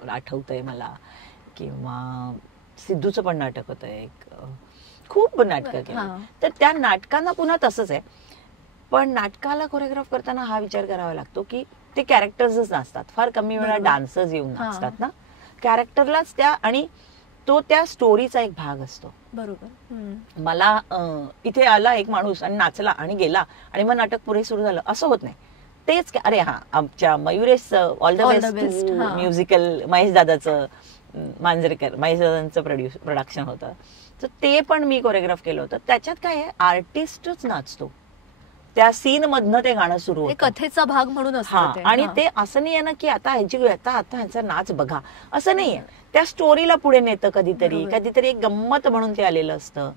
आठवतंय मला, किंवा सिद्धूचं पण नाटक होतं एक. खूप नाटकं केलं. तर त्या नाटकांना पुन्हा तसंच आहे, पण नाटकाला कोरिओग्राफ करताना हा विचार करावा लागतो की ते कॅरेक्टर्सच नाचतात. फार कमी वेळा डान्सर्स येऊन नाचतात ना, कॅरेक्टरलाच त्या, आणि तो त्या स्टोरीचा एक भाग असतो. बरोबर. मला इथे आला एक माणूस आणि नाचला आणि गेला आणि मग नाटक पुढे सुरू झालं असं होत नाही. तेच अरे हा आमच्या Mayuresh all the best musical Mahesh दादाचं मांजरेकर महेश दादांचं प्रोडक्शन होतं, तर ते पण मी कोरिओग्राफ केलं होतं. त्याच्यात काय आहे, आर्टिस्टच नाचतो त्या सीन मधनं ते गाणं सुरू होतं, कथेचा भाग म्हणून असतं. आणि ते असं नाही आहे ना की आता ह्यांचा नाच बघा, असं नाहीये. त्या स्टोरीला पुढे नेतं कधीतरी एक गंमत म्हणून ते आलेलं असतं.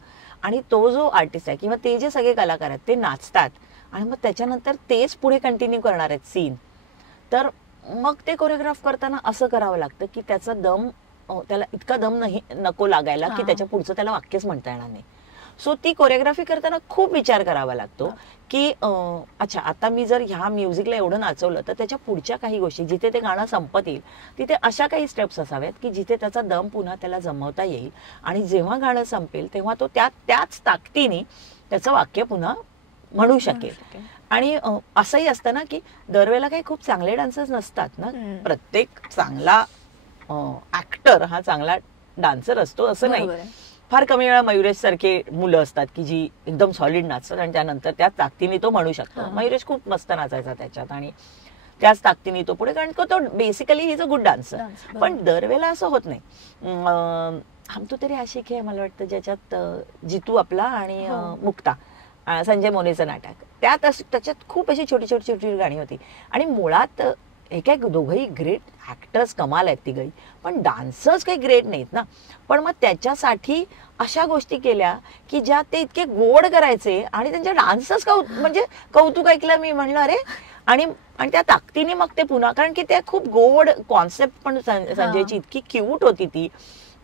आणि तो जो आर्टिस्ट आहे किंवा ते जे सगळे कलाकार आहेत ते नाचतात आणि मग त्याच्यानंतर तेच पुढे कंटिन्यू करणार आहेत सीन. तर मग ते कोरिओग्राफ करताना असं करावं लागतं की त्याचा दम, त्याला इतका दम नको लागायला की त्याच्या पुढचं त्याला वाक्यच म्हणता येणार नाही. सो ती कोरिओग्राफी करताना खूप विचार करावा लागतो की अच्छा आता मी जर ह्या म्युझिकला एवढं नाचवलं तर त्याच्या पुढच्या काही गोष्टी जिथे ते गाणं संपत येईल तिथे अशा काही स्टेप्स असाव्यात की जिथे त्याचा दम पुन्हा त्याला जमवता येईल आणि जेव्हा गाणं संपेल तेव्हा तो त्याच ताकदीने त्याचं वाक्य पुन्हा म्हणू शकेल. आणि असंही असतं ना की दरवेळेला काही खूप चांगले डान्सर्स नसतात ना, प्रत्येक चांगला ऍक्टर हा चांगला डान्सर असतो असं नाही. फार कमी वेळा मयुरेश सारखे मुलं असतात की जी एकदम सॉलिड नाचतात आणि त्यानंतर त्याच ताकदीने तो म्हणू शकतो. मयुरेश खूप मस्त नाचायचा त्याच्यात आणि त्याच ताकदीने तो पुढे, कारण तो basically he is a good dancer. पण दरवेळेला असं होत नाही. हम तो तरी आशिक आहे मला वाटतं ज्याच्यात जितू आपला आणि मुक्ता संजय मोनेचं नाटक, त्याच्यात खूप अशी छोटी छोटी छोटी गाणी होती आणि मुळात हे काय दोघंही ग्रेट ऍक्टर्स कमाल आहेत तिघही, पण डान्सर्स काही ग्रेट नाहीत ना. पण मग त्याच्यासाठी अशा गोष्टी केल्या की ज्या ते इतके गोड करायचे आणि त्यांच्या डान्सर्स म्हणजे कौतुक ऐकलं मी म्हणलं अरे, आणि त्या ताकदीने मग ते पुन्हा, कारण की ते खूप गोड कॉन्सेप्ट पण संजयची इतकी क्यूट होती ती,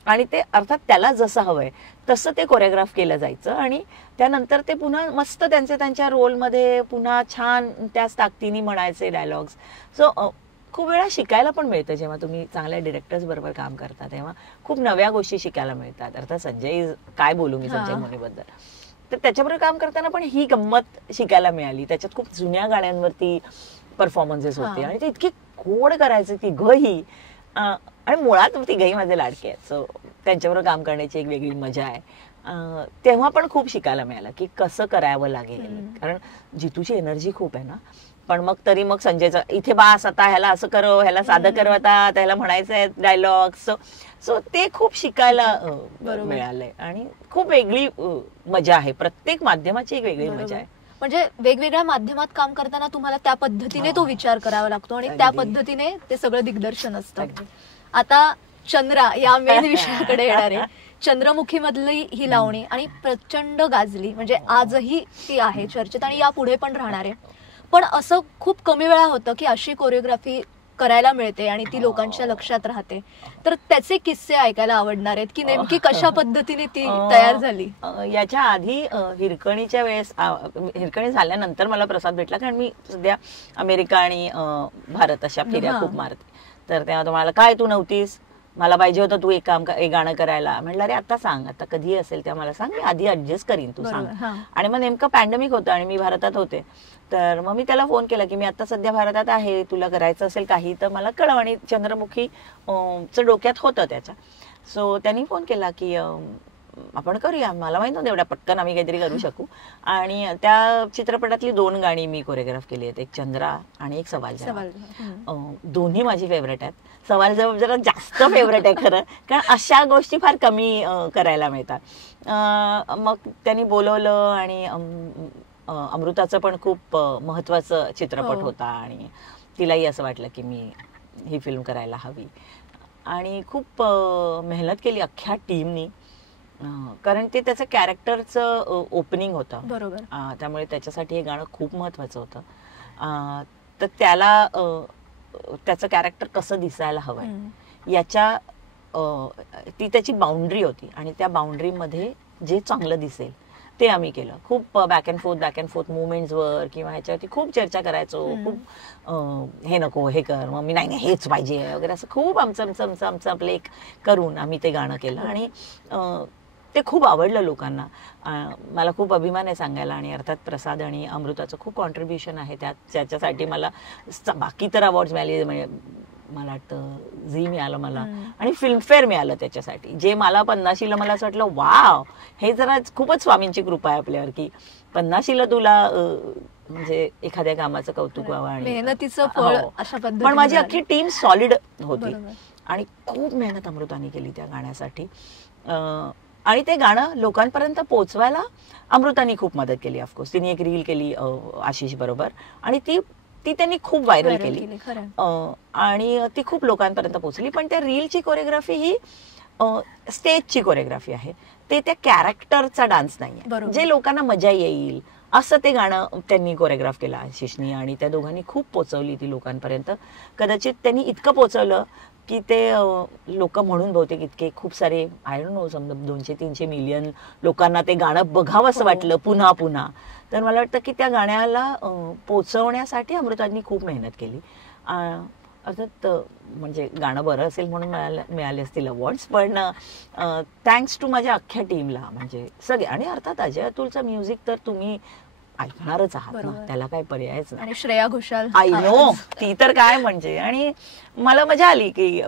आणि ते अर्थात त्याला जसं हवंय तसं ते कोरिओग्राफ केलं जायचं आणि त्यानंतर ते पुन्हा मस्त त्यांच्या रोलमध्ये पुन्हा छान त्याच ताकदीने म्हणायचे डायलॉग्स. सो खूप वेळा शिकायला पण मिळतं जेव्हा तुम्ही चांगल्या डिरेक्टर्स बरोबर काम करता, तेव्हा खूप नव्या गोष्टी शिकायला मिळतात. अर्थात संजय काय बोलू मी संजय मोनेबद्दल, तर त्याच्याबरोबर काम करताना पण ही गंमत शिकायला मिळाली. त्याच्यात खूप जुन्या गाण्यांवरती परफॉर्मन्सेस होते आणि ते इतकी गोड करायचे तिघही, आणि मुळात तिघही माझे लाडके आहेत. सो त्यांच्याबरोबर काम करण्याची एक वेगळी मजा आहे. तेव्हा पण खूप शिकायला मिळालं की कसं करावं लागेल, कारण जितूची एनर्जी खूप आहे ना. पण मग तरी मग संजयचं इथे बास आता ह्याला असं करो, ह्याला साधं करो, आता त्याला म्हणायचंय डायलॉग्स. सो ते खूप शिकायला मिळालंय आणि खूप वेगळी मजा आहे. प्रत्येक माध्यमाची एक वेगळी मजा आहे. म्हणजे वेगवेगळ्या माध्यमात काम करताना तुम्हाला त्या पद्धतीने तो विचार करावा लागतो आणि त्या पद्धतीने ते सगळं दिग्दर्शन असतं. आता चंद्रा या मेन विषयाकडे येणार आहे. चंद्रमुखी मधली ही लावणी आणि प्रचंड गाजली, म्हणजे आजही ती आहे चर्चेत आणि यापुढे पण राहणार आहे. पण असं खूप कमी वेळा होतं की अशी कोरिओग्राफी करायला मिळते आणि ती लोकांच्या लक्षात राहते. तर त्याचे किस्से ऐकायला आवडणार आहेत की नेमकी कशा पद्धतीने ती तयार झाली. याच्या आधी हिरकणीच्या वेळेस, हिरकणी झाल्यानंतर मला प्रसाद भेटला, कारण मी सध्या अमेरिका आणि भारत अशा फेऱ्या खूप मारते. तर तेव्हा तुम्हाला काय तू नव्हतीस, मला पाहिजे होतं तू एक गाणं करायला. म्हटलं अरे आता सांग, आता कधी असेल तेव्हा मला सांग, मी आधी ऍडजस्ट करीन, तू सांग. आणि मग नेमकं पॅन्डेमिक होतं आणि मी भारतात होते. तर मग मी त्याला फोन केला की मी आता सध्या भारतात आहे, तुला करायचं असेल काही तर मला कळव. आणि चंद्रमुखी डोक्यात होतं त्याच्या. सो त्यांनी फोन केला की आपण करूया. मला माहित नव्हतं एवढ्या पटकन आम्ही काहीतरी करू शकू. आणि त्या चित्रपटातली 2 गाणी मी कोरिओग्राफ केली आहेत, एक चंद्रा आणि एक सवाल जवाब. दोन्ही माझी फेवरेट आहेत. सवाल जवाब जरा जास्त फेवरेट आहे खरं, कारण अशा गोष्टी फार कमी करायला मिळतात. मग त्यांनी बोलवलं आणि अमृताचं पण खूप महत्वाचं चित्रपट होता आणि तिलाही असं वाटलं की मी ही फिल्म करायला हवी आणि खूप मेहनत केली अख्ख्या टीमनी, कारण ते त्याचं कॅरेक्टरचं ओपनिंग होतं. बरोबर. त्यामुळे त्याच्यासाठी हे गाणं खूप महत्वाचं होतं. तर त्याला त्याचं कॅरेक्टर कसं दिसायला हवंय याच्या ती त्याची बाउंड्री होती आणि त्या बाउंड्रीमध्ये जे चांगलं दिसेल ते आम्ही केलं. खूप बॅक अँड फोर्थ मुवमेंट्सवर किंवा ह्याच्यावरती खूप चर्चा करायचो. खूप हे नको हे कर, मग मी नाही हेच पाहिजे वगैरे असं खूप आमचं आपलं एक करून आम्ही ते गाणं केलं आणि ते खूप आवडलं लोकांना. मला खूप अभिमान आहे सांगायला. आणि अर्थात प्रसाद आणि अमृताचं खूप कॉन्ट्रीब्युशन आहे त्याच्यासाठी मला बाकी तर अवॉर्ड्स मिळाले, म्हणजे मला वाटतं झी मिळालं मला आणि फिल्मफेअर मिळालं त्याच्यासाठी, जे मला 50शीला मला असं वाटलं वाव, हे जरा खूपच स्वामींची कृपा आहे आपल्यावर की 50शीला तुला म्हणजे एखाद्या कामाचं कौतुक व्हावं आणि मेहनतीचं फळ अशा पद्धतीने. पण माझी अख्खी टीम सॉलिड होती आणि खूप मेहनत अमृताने केली त्या गाण्यासाठी. आणि ते गाणं लोकांपर्यंत पोहोचवायला अमृताने खूप मदत केली. ऑफकोर्स तिने एक रील केली आशिष बरोबर आणि ती त्यांनी खूप व्हायरल केली आणि ती खूप लोकांपर्यंत पोहोचली. पण त्या रीलची कोरिओग्राफी ही स्टेजची कोरिओग्राफी आहे, ते त्या कॅरेक्टरचा डान्स नाहीये, जे लोकांना मजा येईल असं ते गाणं त्यांनी कोरिओग्राफ केलं आशिषनी आणि त्या दोघांनी खूप पोहोचवली ती लोकांपर्यंत. कदाचित त्यांनी इतकं पोहोचवलं की ते लोक म्हणून बहुतेक इतके खूप सारे आय डोंट नो समजा 200-300 मिलियन लोकांना ते गाणं बघावं असं वाटलं पुन्हा पुन्हा. तर मला वाटतं की त्या गाण्याला पोचवण्यासाठी अमृतांनी खूप मेहनत केली. अर्थात म्हणजे गाणं बरं असेल म्हणून मिळाले असतील अवॉर्ड्स, पण थँक्स टू माझ्या अख्ख्या टीमला, म्हणजे सगळे. आणि अर्थात अजय अतुलचं म्युझिक तर तुम्ही ऐकणारच आहात ना, त्याला काय पर्यायच नाही. आणि श्रेया घोषाल आय नो, ती तर काय म्हणजे. आणि मला मजा आली की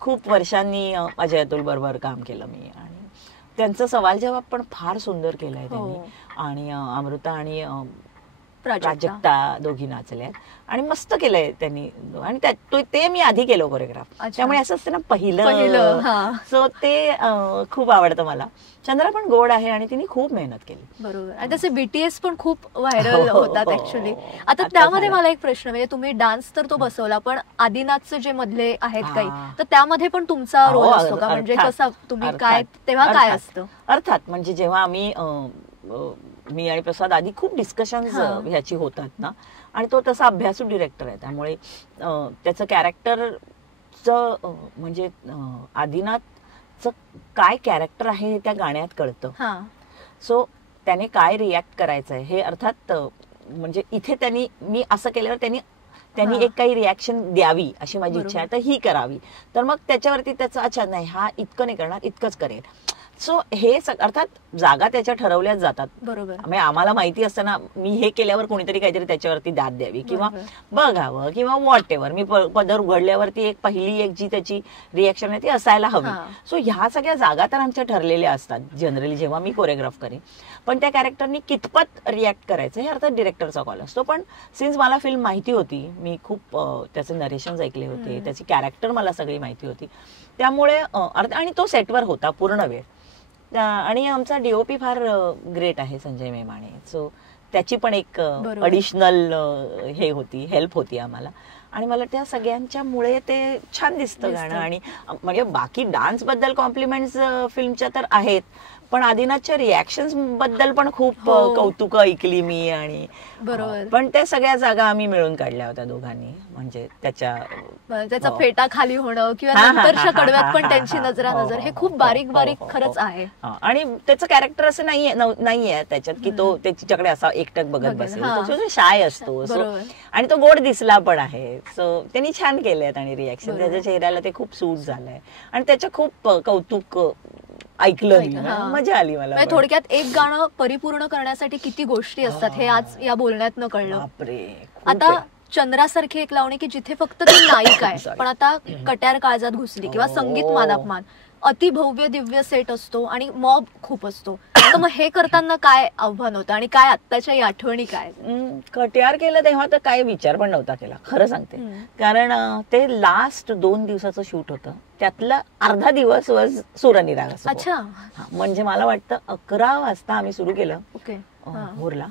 खूप वर्षांनी अजय अतुल बरोबर काम केलं मी, आणि त्यांचा सवाल जवाब पण फार सुंदर केलाय त्यांनी. आणि अमृता आणि प्राजक्ता दोघी नाचल्या आणि मस्त केलंय त्यांनी. आणि ते मी आधी केलं कोरिओग्राफ, त्यामुळे असं असतं ना पहिलं, सो ते खूप आवडतं मला. चंद्रा पण गोड आहे आणि तिने खूप मेहनत केली. बरोबर. आणि तसे बीटीएस पण खूप व्हायरल होतात ऍक्च्युली. आता त्यामध्ये मला एक प्रश्न, म्हणजे तुम्ही डान्स तर तो बसवला, पण आदिनाथचे जे मधले आहेत काही, तर त्यामध्ये पण तुमचा रोल असतो का? म्हणजे कसं तुम्ही काय तेव्हा काय असतं? अर्थात म्हणजे जेव्हा आम्ही मी आणि प्रसाद आधी खूप डिस्कशन्स ह्याची होतात ना, आणि तो तसा अभ्यासू डिरेक्टर आहे, त्यामुळे त्याचं कॅरेक्टरचं म्हणजे आदिनाथचं काय कॅरेक्टर आहे त्या गाण्यात कळतं. सो त्याने काय रिॲक्ट करायचंय हे, अर्थात म्हणजे इथे मी असं केल्यावर त्यांनी एक काही रिॲक्शन द्यावी अशी माझी इच्छा आहे, तर ही करावी. तर मग त्याच्यावरती त्याचं अच्छा नाही, हा इतकं नाही करणार, इतकंच करेल. सो हे अर्थात जागा त्याच्या ठरवल्याच जातात. बरोबर. म्हणजे आम्हाला माहिती असतं ना, मी हे केल्यावर कोणीतरी काहीतरी त्याच्यावरती दाद द्यावी किंवा बघावं किंवा व्हॉट एव्हर. मी पदर उघडल्यावरती एक पहिली जी त्याची रिॲक्शन आहे ती असायला हवी. सो ह्या सगळ्या जागा तर आमच्या ठरलेल्या असतात जनरली जेव्हा मी कोरिओग्राफ करेन. पण त्या कॅरेक्टरनी कितपत रिॲक्ट करायचं हे अर्थात डिरेक्टरचा कॉल असतो. पण सिन्स मला फिल्म माहिती होती, मी खूप त्याचे नरेशन्स ऐकले होते, त्याची कॅरेक्टर मला सगळी माहिती होती, त्यामुळे आणि तो सेटवर होता पूर्ण वेळ. आणि आमचा डीओपी फार ग्रेट आहे संजय मेमाणे. सो त्याची पण एक अडिशनल हेल्प होती आम्हाला. आणि मला त्या सगळ्यांच्यामुळे ते छान दिसतं गाणं. आणि म्हणजे बाकी डान्स बद्दल कॉम्प्लिमेंट्स फिल्मच्या तर आहेत, पण आदिनाथच्या रिॲक्शन्स बद्दल पण खूप कौतुक ऐकली मी. आणि बरोबर, पण त्या सगळ्या जागा आम्ही मिळून काढल्या होत्या दोघांनी. म्हणजे त्याचा फेटा खाली होणं किंवा नंतरच्या कडव्यात पण त्यांची नजरानजर, हे खूप बारीक बारीक खरंच आहे. आणि त्याचं कॅरेक्टर असं नाहीये त्याच्यात की तो त्याच्याकडे असा एकटक बघत बसेल, तो शाय असतो. आणि तो गोड दिसला पण आहे. सो त्यांनी छान केलेत आणि रिॲक्शन त्याच्या चेहऱ्याला ते खूप सूट झालंय. आणि त्याचं खूप कौतुक ऐकलं, मजा आली मला. थोडक्यात एक गाणं परिपूर्ण करण्यासाठी किती गोष्टी असतात हे आज या बोलण्यात कळलं. आता चंद्रासारखी एक लावणी की जिथे फक्त ती नायिका आहे, पण आता कट्यार काळजात घुसली किंवा संगीत मानापमान, अतिभव्य दिव्य सेट असतो आणि मॉब खूप असतो. तर मग हे करताना काय आव्हान होतं आणि काय आत्ताच्या आठवणी काय? कट्यार केलं तेव्हा तर काय विचार पण नव्हता केला, खरं सांगते. कारण ते लास्ट 2 दिवसाचं शूट होतं, त्यातला अर्धा दिवस सूरनिराग. अच्छा. म्हणजे मला वाटतं 11 वाजता आम्ही सुरू केलं भोरला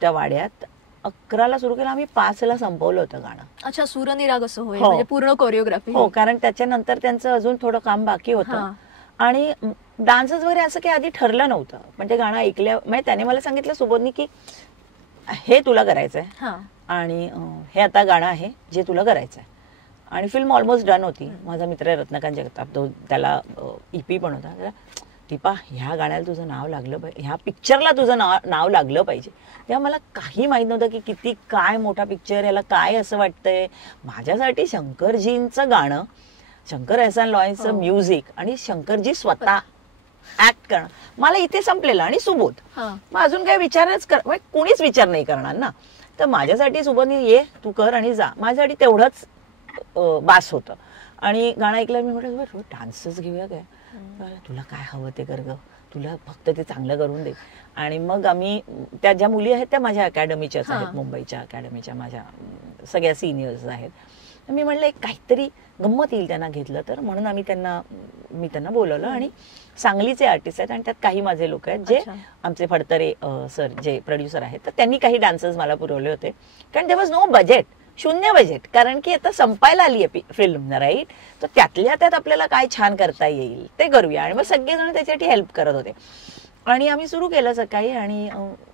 त्या वाड्यात. 11ला सुरू केलं, आम्ही 5ला संपवलं होतं गाणं. अच्छा, सूरनिराग असं होईल म्हणजे पूर्ण कोरिओग्राफी. हो, कारण त्याच्यानंतर त्यांचं अजून थोडं काम बाकी होतं. आणि डान्सेस वगैरे असं काही आधी ठरलं नव्हतं. पण ते गाणं ऐकल्या म्हणजे त्याने मला सांगितलं सुबोधनी की हे तुला करायचंय आणि हे आता गाणं आहे जे तुला करायचंय. आणि फिल्म ऑलमोस्ट डन होती. माझा मित्र आहे रत्नकांत जगताप, त्याला ईपी पण होता. दीपा, ह्या गाण्याला तुझं नाव लागलं पाहिजे, ह्या पिक्चरला तुझं नाव लागलं पाहिजे. तेव्हा मला काही माहित नव्हतं की किती काय मोठा पिक्चर, याला काय असं वाटतंय. माझ्यासाठी शंकरजींचं गाणं, शंकर एहसान लॉयन्सचं म्युझिक आणि शंकरजी स्वतः ऍक्ट करणं, मला इथे संपलेलं. आणि सुबोध, मग अजून काही विचारच कोणीच विचार नाही करणार ना. तर माझ्यासाठी सुबोधनी ये तू कर आणि जा, माझ्यासाठी तेवढंच बास होतं. आणि गाणं ऐकलं मी म्हटलं डान्सच घेऊया काय, तुला काय हवं ते कर ग, तुला फक्त ते चांगलं करून दे. आणि मग आम्ही त्या ज्या मुली आहेत त्या माझ्या अकॅडमीच्याच आहेत, मुंबईच्या अकॅडमीच्या माझ्या सगळ्या सिनियर्स आहेत. मी म्हणलं एक काहीतरी गंमत येईल त्यांना घेतलं तर, म्हणून मी त्यांना बोलवलं. आणि सांगलीचे आर्टिस्ट आहेत आणि त्यात काही माझे लोक आहेत जे आमचे फडतरे सर जे प्रोड्युसर आहेत, तर त्यांनी काही डान्सर्स मला पुरवले होते. कारण देयर वॉज नो बजेट, शून्य बजेट, कारण की आता संपायला आली आहे फिल्म, राईट. तर त्यातल्या त्यात आपल्याला काय छान करता येईल ते करूया. आणि मग सगळेजण त्याच्यासाठी हेल्प करत होते. आणि आम्ही सुरू केलं सकाळी. आणि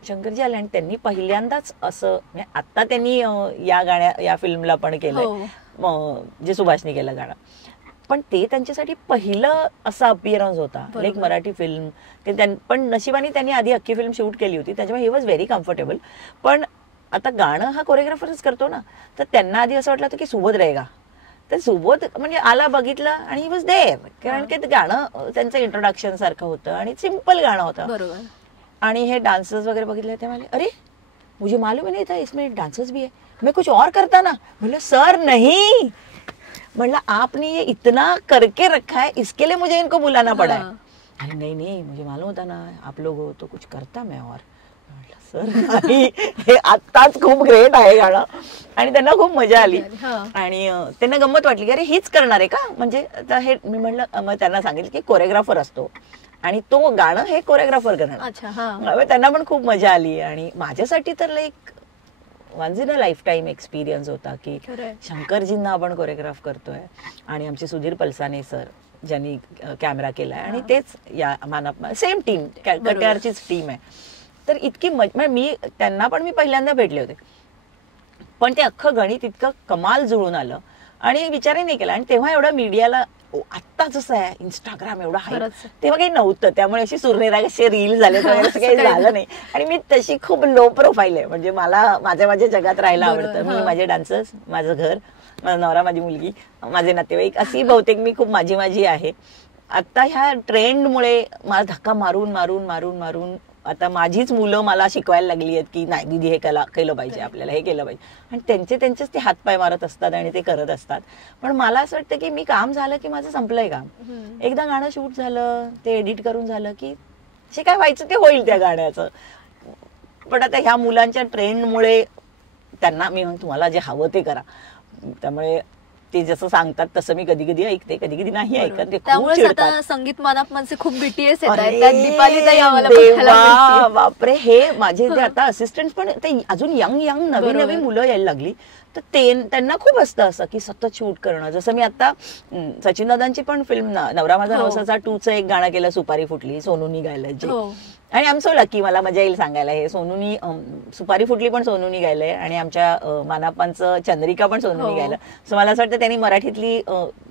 शंकरजी आले आणि त्यांनी पहिल्यांदाच असं, आता त्यांनी या फिल्मला पण केलंय, जे सुभाषनी केलं गाणं. पण ते त्यांच्यासाठी पहिलं असा अपिअरन्स होता, एक मराठी फिल्म. पण नशिबाने त्यांनी आधी अख्खी फिल्म शूट केली होती, त्याच्यामुळे ही वॉज व्हेरी कम्फर्टेबल. पण आता गाणं हा कोरिओग्राफरच करतो ना, तर त्यांना आधी असं वाटलं होतं की सुबोध रहेगा. तर सुबोध म्हणजे आला, बघितलं आणि ही वॉज देअर. कारण की गाणं त्यांचं इंट्रोडक्शन सारखं होतं आणि सिम्पल गाणं होतं. आणि हे डान्सर्स वगैरे बघितले ते म्हणाले, अरे मुझे मालूम ही नहीं था इसमें डांसर्स भी है, मैं कुछ और करता ना. म्हणलं सर नहीं, मतलब आपने ये इतना करके रखा है, इसके लिए मुझे इनको बुलाना पड़ा है. अरे नहीं नहीं, मुझे मालूम होता ना आप लोग हो तो कुछ करता मैं और. सर नाही, हे आत्ताच खूप ग्रेट आहे गाणं. आणि त्यांना खूप मजा आली आणि त्यांना गंमत वाटली की अरे हीच करणार आहे का. म्हणजे हे मी म्हणलं, मग त्यांना सांगितलं की कोरिओग्राफर असतो आणि तो गाणं हे कोरिओग्राफर करणार. त्यांना पण खूप मजा आली. आणि माझ्यासाठी तर like once in a lifetime experience होता की शंकरजींना आपण कोरिओग्राफ करतोय. आणि आमचे सुधीर पलसाने सर ज्यांनी कॅमेरा केलाय आणि तेच या सेम टीम, कट्यारचीच टीम आहे. तर इतकी मी त्यांना पण मी पहिल्यांदा भेटले होते, पण ते अख्खं गणित इतकं कमाल जुळून आलं आणि विचारही नाही केला. आणि तेव्हा एवढं मीडियाला आत्ता जसं आहे इंस्टाग्राम एवढा आहे, तेव्हा काही नव्हतं. त्यामुळे अशी सुरनेरा कसे रील झाले असं काही झालं नाही. आणि मी तशी खूप लो प्रोफाईल आहे, म्हणजे मला माझ्या जगात राहायला आवडतं. मी माझे डान्सर्स, माझं घर, माझा नवरा, माझी मुलगी, माझे नातेवाईक, अशी बहुतेक मी खूप माझी आहे. आता ह्या ट्रेंडमुळे मला धक्का मारून मारून मारून मारून आता माझीच मुलं मला शिकवायला लागली आहेत की नाही दीदी हे केलं पाहिजे, आपल्याला हे केलं पाहिजे. आणि त्यांचेच ते हातपाय मारत असतात आणि ते करत असतात. पण मला असं वाटतं की मी काम झालं की माझं संपलंय काम. एकदा गाणं शूट झालं, ते एडिट करून झालं की जे काय व्हायचं ते होईल त्या गाण्याचं. पण आता ह्या मुलांच्या ट्रेंडमुळे त्यांना मी तुम्हाला जे हवं ते करा, त्यामुळे ते जसं सांगतात तसं मी कधी कधी ऐकते, कधी कधी नाही ऐकत. त्यामुळे आता संगीत मानाप म्हणजे खूप बीटीएस बापरे. हे माझे जे आता असिस्टंट पण ते अजून यंग नवी मुलं यायला लागली, तर त्यांना खूप असतं असं की सतत शूट करणं. जसं मी आता सचिन दादांची पण फिल्म नवरा माझा नवसाचा 2चं एक गाणं केलं, सुपारी फुटली, सोनूनी गायलं जे. आणि आम सो लकी, मला मजा येईल सांगायला, हे सोनूनी सुपारी फुटली पण सोनूनी गायलंय आणि आमच्या मानापांचं चंद्रिका पण सोनूनी गायलं. सो मला असं वाटतं त्यांनी मराठीतली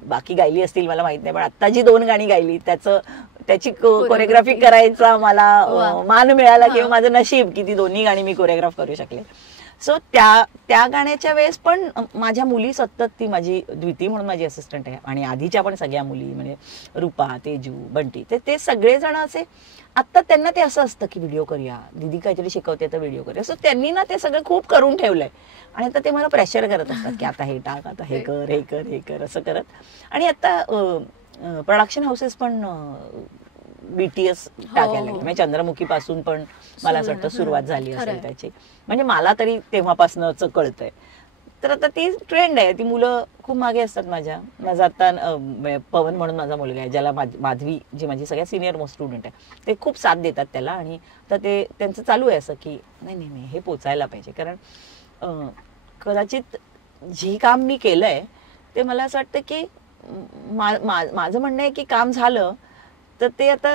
बाकी गायली असतील मला माहित नाही, पण आता जी 2 गाणी गायली त्याची कोरिओग्राफी करायचा मला मान मिळाला किंवा माझं नशीब की ती 2 गाणी मी कोरिओग्राफ करू शकले. सो त्या गाण्याच्या वेळेस पण माझ्या मुली सतत, ती माझी द्विती म्हणून माझी असिस्टंट आहे आणि आधीच्या पण सगळ्या मुली म्हणजे रूपा, तेजू, बंटी, ते सगळेजण असे. आता त्यांना ते असं असतं की व्हिडिओ करूया, दीदी काहीतरी शिकवते तर व्हिडिओ करूया. सो त्यांनी ना ते सगळं खूप करून ठेवलंय आणि आता ते मला प्रेशर करत असतात की आता हे टाक, आता हे कर, हे कर, हे कर, असं करत. आणि आता प्रोडक्शन हाऊसेस पण बीटीएस टाकायला लागले. म्हणजे चंद्रमुखी पासून पण मला असं वाटतं सुरुवात झाली असेल त्याची. म्हणजे मला तरी तेव्हापासूनच कळतंय. तर आता ती ट्रेंड आहे, ती मुलं खूप मागे असतात. माझा आता पवन म्हणून माझा मुलगा आहे, ज्याला माधवी जी माझी सगळ्यात सिनियर मोस्ट स्टुडंट आहे, ते खूप साथ देतात त्याला. आणि तर ते त्यांचं चालू आहे असं की नाही हे पोचायला पाहिजे. कारण कदाचित जे काम मी केलंय ते मला असं वाटतं की माझं म्हणणं आहे की काम झालं तर ते आता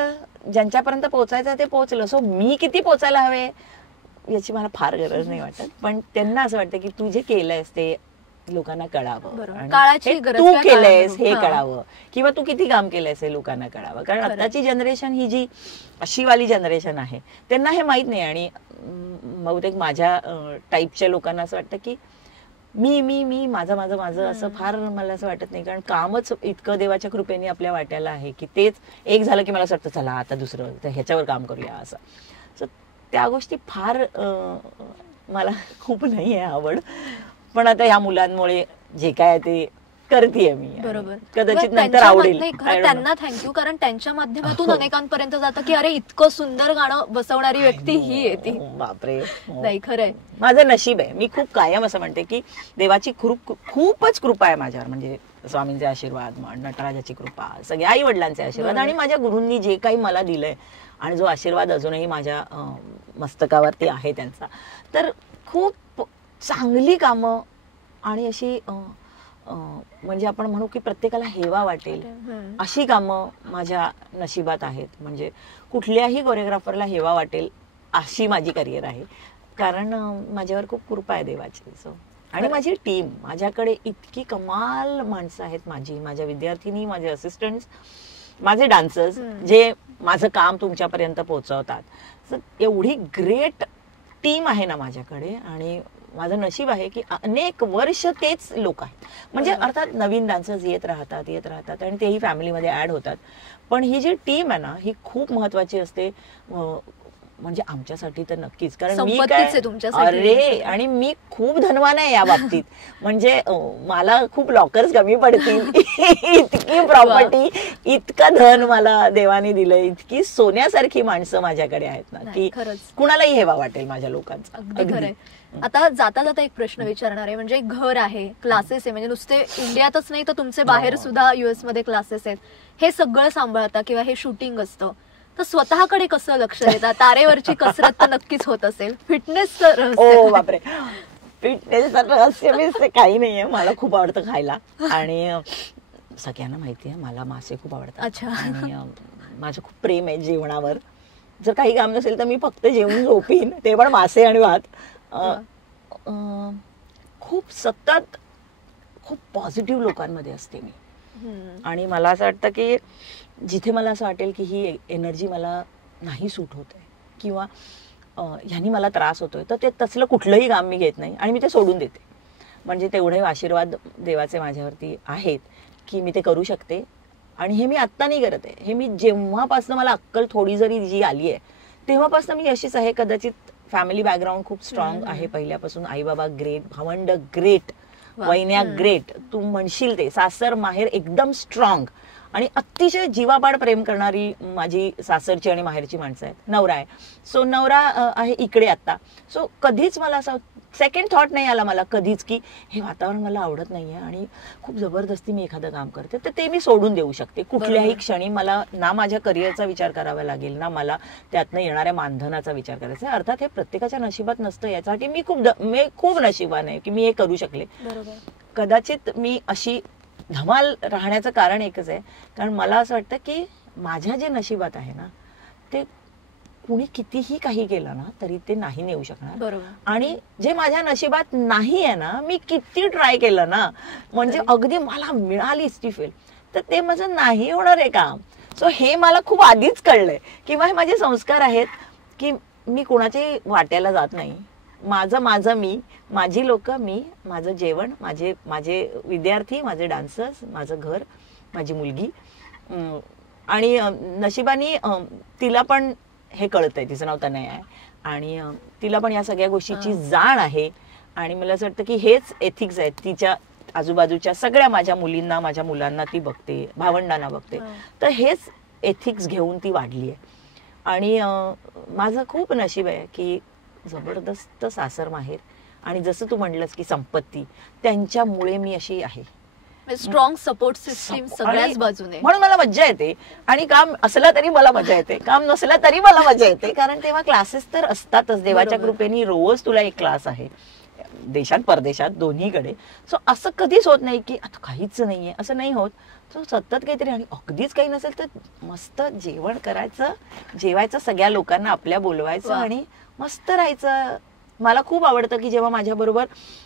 ज्यांच्यापर्यंत पोहोचायचं ते पोहोचलं. सो मी किती पोचायला हवे याची मला फार गरज नाही वाटत, पण त्यांना असं वाटतं की तू जे केलंयस ते लोकांना कळावं, तू केलंयस हे कळावं, किंवा तू किती काम केलंयस हे लोकांना कळावं. कारण आताची जनरेशन ही जी अशी वाली जनरेशन आहे त्यांना हे माहित नाही. आणि बहुतेक माझ्या टाईपच्या लोकांना असं वाटतं की मी माझं असं फार मला असं वाटत नाही. कारण कामच इतकं देवाच्या कृपेने आपल्या वाट्याला आहे की तेच एक झालं की मला असं वाटतं चला आता दुसरं ह्याच्यावर काम करूया असं. सो त्या गोष्टी फार मला खूप नाही आहे आवड. पण आता ह्या मुलांमुळे जे काय ते करतेय मी. बरोबर, कदाचित नंतर आवडेल. त्यांना थँक्यू, कारण त्यांच्या माध्यमातून अनेकांपर्यंत जातं की अरे इतकं सुंदर गाणं बसवणारी व्यक्ती ही आहे ती. बापरे, नाही खरंय, माझं नशीब आहे. मी खूप कायम असं म्हणते की देवाची खूपच कृपा आहे माझ्यावर. म्हणजे स्वामींचे आशीर्वाद, नटराजाची कृपा, सगळ्या आई वडिलांचे आशीर्वाद आणि माझ्या गुरूंनी जे काही मला दिलंय आणि जो आशीर्वाद अजूनही माझ्या मस्तकावरती आहे त्यांचा. तर खूप चांगली कामं आणि अशी म्हणजे आपण म्हणू की प्रत्येकाला हेवा वाटेल अशी कामं माझ्या नशिबात आहेत. म्हणजे कुठल्याही कोरिओग्राफरला हेवा वाटेल अशी माझी करिअर आहे. कारण माझ्यावर खूप कृपा आहे देवाची. सो आणि माझी टीम, माझ्याकडे इतकी कमाल माणसं आहेत, माझ्या विद्यार्थिनी, माझे असिस्टंट्स, माझे डान्सर्स, जे माझं काम तुमच्यापर्यंत पोहोचवतात. एवढी ग्रेट टीम आहे ना माझ्याकडे. आणि माझं नशीब आहे की अनेक वर्ष तेच लोक आहेत. म्हणजे अर्थात नवीन डान्सर्स येत राहतात आणि तेही फॅमिलीमध्ये ऍड होतात. पण ही जी टीम आहे ना, ही खूप महत्वाची असते. म्हणजे आमच्यासाठी तर नक्कीच, कारण मी काय, अरे, आणि मी खूप धनवान आहे या बाबतीत. म्हणजे मला खूप लॉकर्स कमी पडतील इतकी प्रॉपर्टी, इतकं धन मला देवाने दिलंय, इतकी सोन्यासारखी माणसं माझ्याकडे आहेत ना, की कुणालाही हेवा वाटेल माझ्या लोकांचा. अगदी खरंय. आता जाता जाता एक प्रश्न विचारणार आहे. म्हणजे घर आहे, क्लासेस आहे, म्हणजे नुसते इंडियातच नाही तर तुमचे बाहेर सुद्धा युएस मध्ये क्लासेस आहेत, हे सगळं सांभाळता किंवा हे शूटिंग असतं, तर स्वतःकडे कसं लक्ष देतात? तारेवरची कसरत तर नक्कीच होत असेल, फिटनेस बापरे, फिटनेसचं रहस्य काही नाहीये. मला खूप आवडतं खायला आणि सगळ्यांना माहितीये मला मासे खूप आवडतात. अच्छा. आणि माझं खूप प्रेम आहे जेवणावर. जर काही काम नसेल तर मी फक्त जेवून झोपीन, ते पण मासे आणि भात. खूप सतत खूप पॉझिटिव्ह लोकांमध्ये असते मी. आणि मला असं वाटतं की जिथे मला असं वाटेल की ही एनर्जी मला नाही सूट होत आहे किंवा ह्यानी मला त्रास होतोय, तर ते तसलं कुठलंही काम मी घेत नाही आणि मी ते सोडून देते. म्हणजे तेवढे आशीर्वाद देवाचे माझ्यावरती आहेत की मी ते करू शकते. आणि हे मी आत्ता नाही करत आहे, हे मी जेव्हापासून मला अक्कल थोडी जरी जी आली आहे तेव्हापासून मी अशीच आहे. कदाचित फॅमिली बॅकग्राऊंड खूप स्ट्रॉंग आहे पहिल्यापासून. आई बाबा ग्रेट, भावंड ग्रेट, वहिन्या ग्रेट, तू म्हणशील ते, सासर माहेर एकदम स्ट्रॉंग आणि अतिशय जीवापाड प्रेम करणारी माझी सासरची आणि माहेरची माणसं आहेत. नवरा आहे, सो नवरा आहे इकडे आता. सो कधीच मला असं सेकंड थॉट नाही आला मला कधीच की हे वातावरण मला आवडत नाहीये आणि खूप जबरदस्ती मी एखादं काम करते, तर ते मी सोडून देऊ शकते कुठल्याही क्षणी. मला ना माझ्या करिअरचा विचार करावा लागेल, ना मला त्यातनं येणाऱ्या मानधनाचा विचार करायचा. अर्थात हे प्रत्येकाच्या नशिबात नसतं, यासाठी मी खूप नशिबान आहे की मी हे करू शकले. कदाचित मी अशी धमाल राहण्याचं कारण एकच आहे, कारण मला असं वाटतं की माझ्या जे नशिबात आहे ना, ते कुणी कितीही काही केलं ना तरी ते नाही नेऊ शकणार. आणि जे माझ्या नशिबात नाही आहे ना, मी किती ट्राय केलं ना, म्हणजे अगदी मला मिळालीच ती फील, तर ते माझं नाही होणार आहे काम. सो हे मला खूप आधीच कळलंय किंवा हे माझे संस्कार आहेत की मी कोणाच्याही वाट्याला जात नाही. माझं मी, माझी लोक, मी, माझं जेवण, माझे विद्यार्थी, माझे डान्सर्स, माझं घर, माझी मुलगी. आणि नशिबाने तिला पण हे कळतंय, तिचं नाव तनय आहे आणि तिला पण या सगळ्या गोष्टीची जाण आहे. आणि मला असं वाटतं की हेच एथिक्स आहेत. तिच्या आजूबाजूच्या सगळ्या माझ्या मुलींना, माझ्या मुलांना ती बघते, भावंडांना बघते, तर हेच एथिक्स घेऊन ती वाढली आहे. आणि माझं खूप नशीब आहे की जबरदस्त सासर माहेर आणि जसं तू म्हणलंस की संपत्ती, त्यांच्यामुळे मी अशी आहे. स्ट्रॉंग सपोर्ट सिस्टीम सगळ्याच बाजूने, म्हणून मला मज्जा येते. आणि काम असलं तरी मला मजा येते, काम नसलं तरी मला मजा येते, कारण तेव्हा क्लासेस तर असतातच. देवाच्या कृपेने रोज तुला एक क्लास आहे, देशात परदेशात दोन्हीकडे. सो असं कधीच होत नाही की आता काहीच नाहीये, असं नाही होत. सो सतत काहीतरी. आणि अगदीच काही नसेल तर मस्त जेवण करायचं, जेवायचं, सगळ्या लोकांना आपल्या बोलवायचं आणि मस्त राहायचं. मला खूप आवडतं की जेव्हा माझ्याबरोबर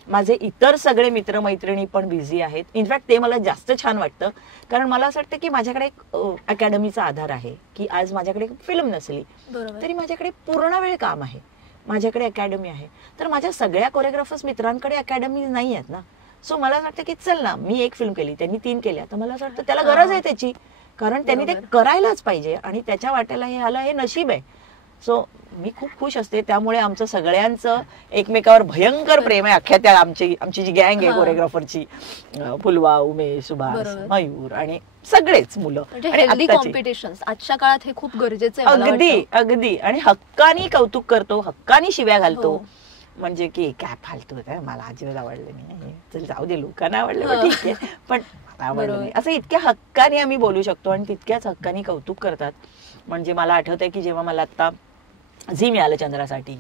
माझे इतर सगळे मित्रमैत्रिणी पण बिझी आहेत. इनफॅक्ट ते मला जास्त छान वाटतं, कारण मला असं वाटतं की माझ्याकडे एक अकॅडमीचा आधार आहे की आज माझ्याकडे फिल्म नसली तरी माझ्याकडे पूर्ण वेळ काम आहे, माझ्याकडे अकॅडमी आहे. तर माझ्या सगळ्या कोरिओग्राफर्स मित्रांकडे अकॅडमी नाही आहेत ना. सो मला असं वाटतं की चल ना, मी एक फिल्म केली, त्यांनी 3 केल्या, तर मला असं वाटतं त्याला गरज आहे त्याची, कारण त्यांनी ते करायलाच पाहिजे आणि त्याच्या वाट्याला हे आलं, हे नशीब आहे. सो मी खूप खुश असते. त्यामुळे आमचं सगळ्यांचं एकमेकावर भयंकर प्रेम आहे. अख्ख्या त्या आमची जी गँग आहे कोरिओग्राफरची, फुलवा, उमेश, सुभाष, मयूर आणि सगळेच मुलं. कॉम्पिटिशन आजच्या काळात हे खूप गरजेचं आहे. अगदी. आणि हक्कानी कौतुक करतो, हक्कानी शिव्या घालतो. म्हणजे की काय फालतू आहे, मला अजिबात आवडलं नाही, चल जाऊ दे, लोकांना आवडलं ठीक आहे, पण आवडलं नाही, असं इतक्या हक्काने आम्ही बोलू शकतो आणि तितक्याच हक्कानी कौतुक करतात. म्हणजे मला आठवतंय की जेव्हा मला आता झी मिळालं चंद्रासाठी,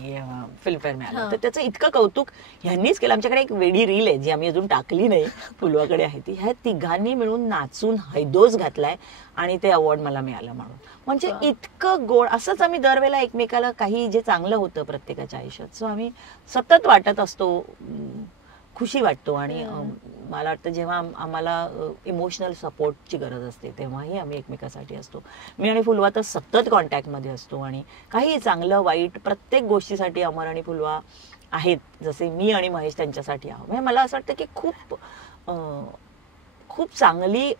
फिल्मफेअर मिळालं, तर त्याचं इतकं कौतुक ह्यांनीच केलं. आमच्याकडे एक वेडी रील आहे जी आम्ही अजून टाकली नाही, फुलवाकडे आहे ती. ह्या तिघांनी मिळून नाचून हैदोस घातलाय आणि ते अवॉर्ड मला मिळालं म्हणून. म्हणजे इतकं गोड. असंच आम्ही दरवेळेला एकमेकाला काही जे चांगलं होतं प्रत्येकाच्या आयुष्यात, सो आम्ही सतत वाटत असतो. खुशी वाटतो. आणि मला वाटतं जेव्हा आम्हाला इमोशनल सपोर्टची गरज असते तेव्हाही आम्ही एकमेकासाठी असतो. मी आणि फुलवा तर सतत कॉन्टॅक्टमध्ये असतो आणि काही चांगलं वाईट प्रत्येक गोष्टीसाठी अमर आणि फुलवा आहेत, जसे मी आणि महेश त्यांच्यासाठी आहोत. म्हणजे मला असं वाटतं की खूप चांगली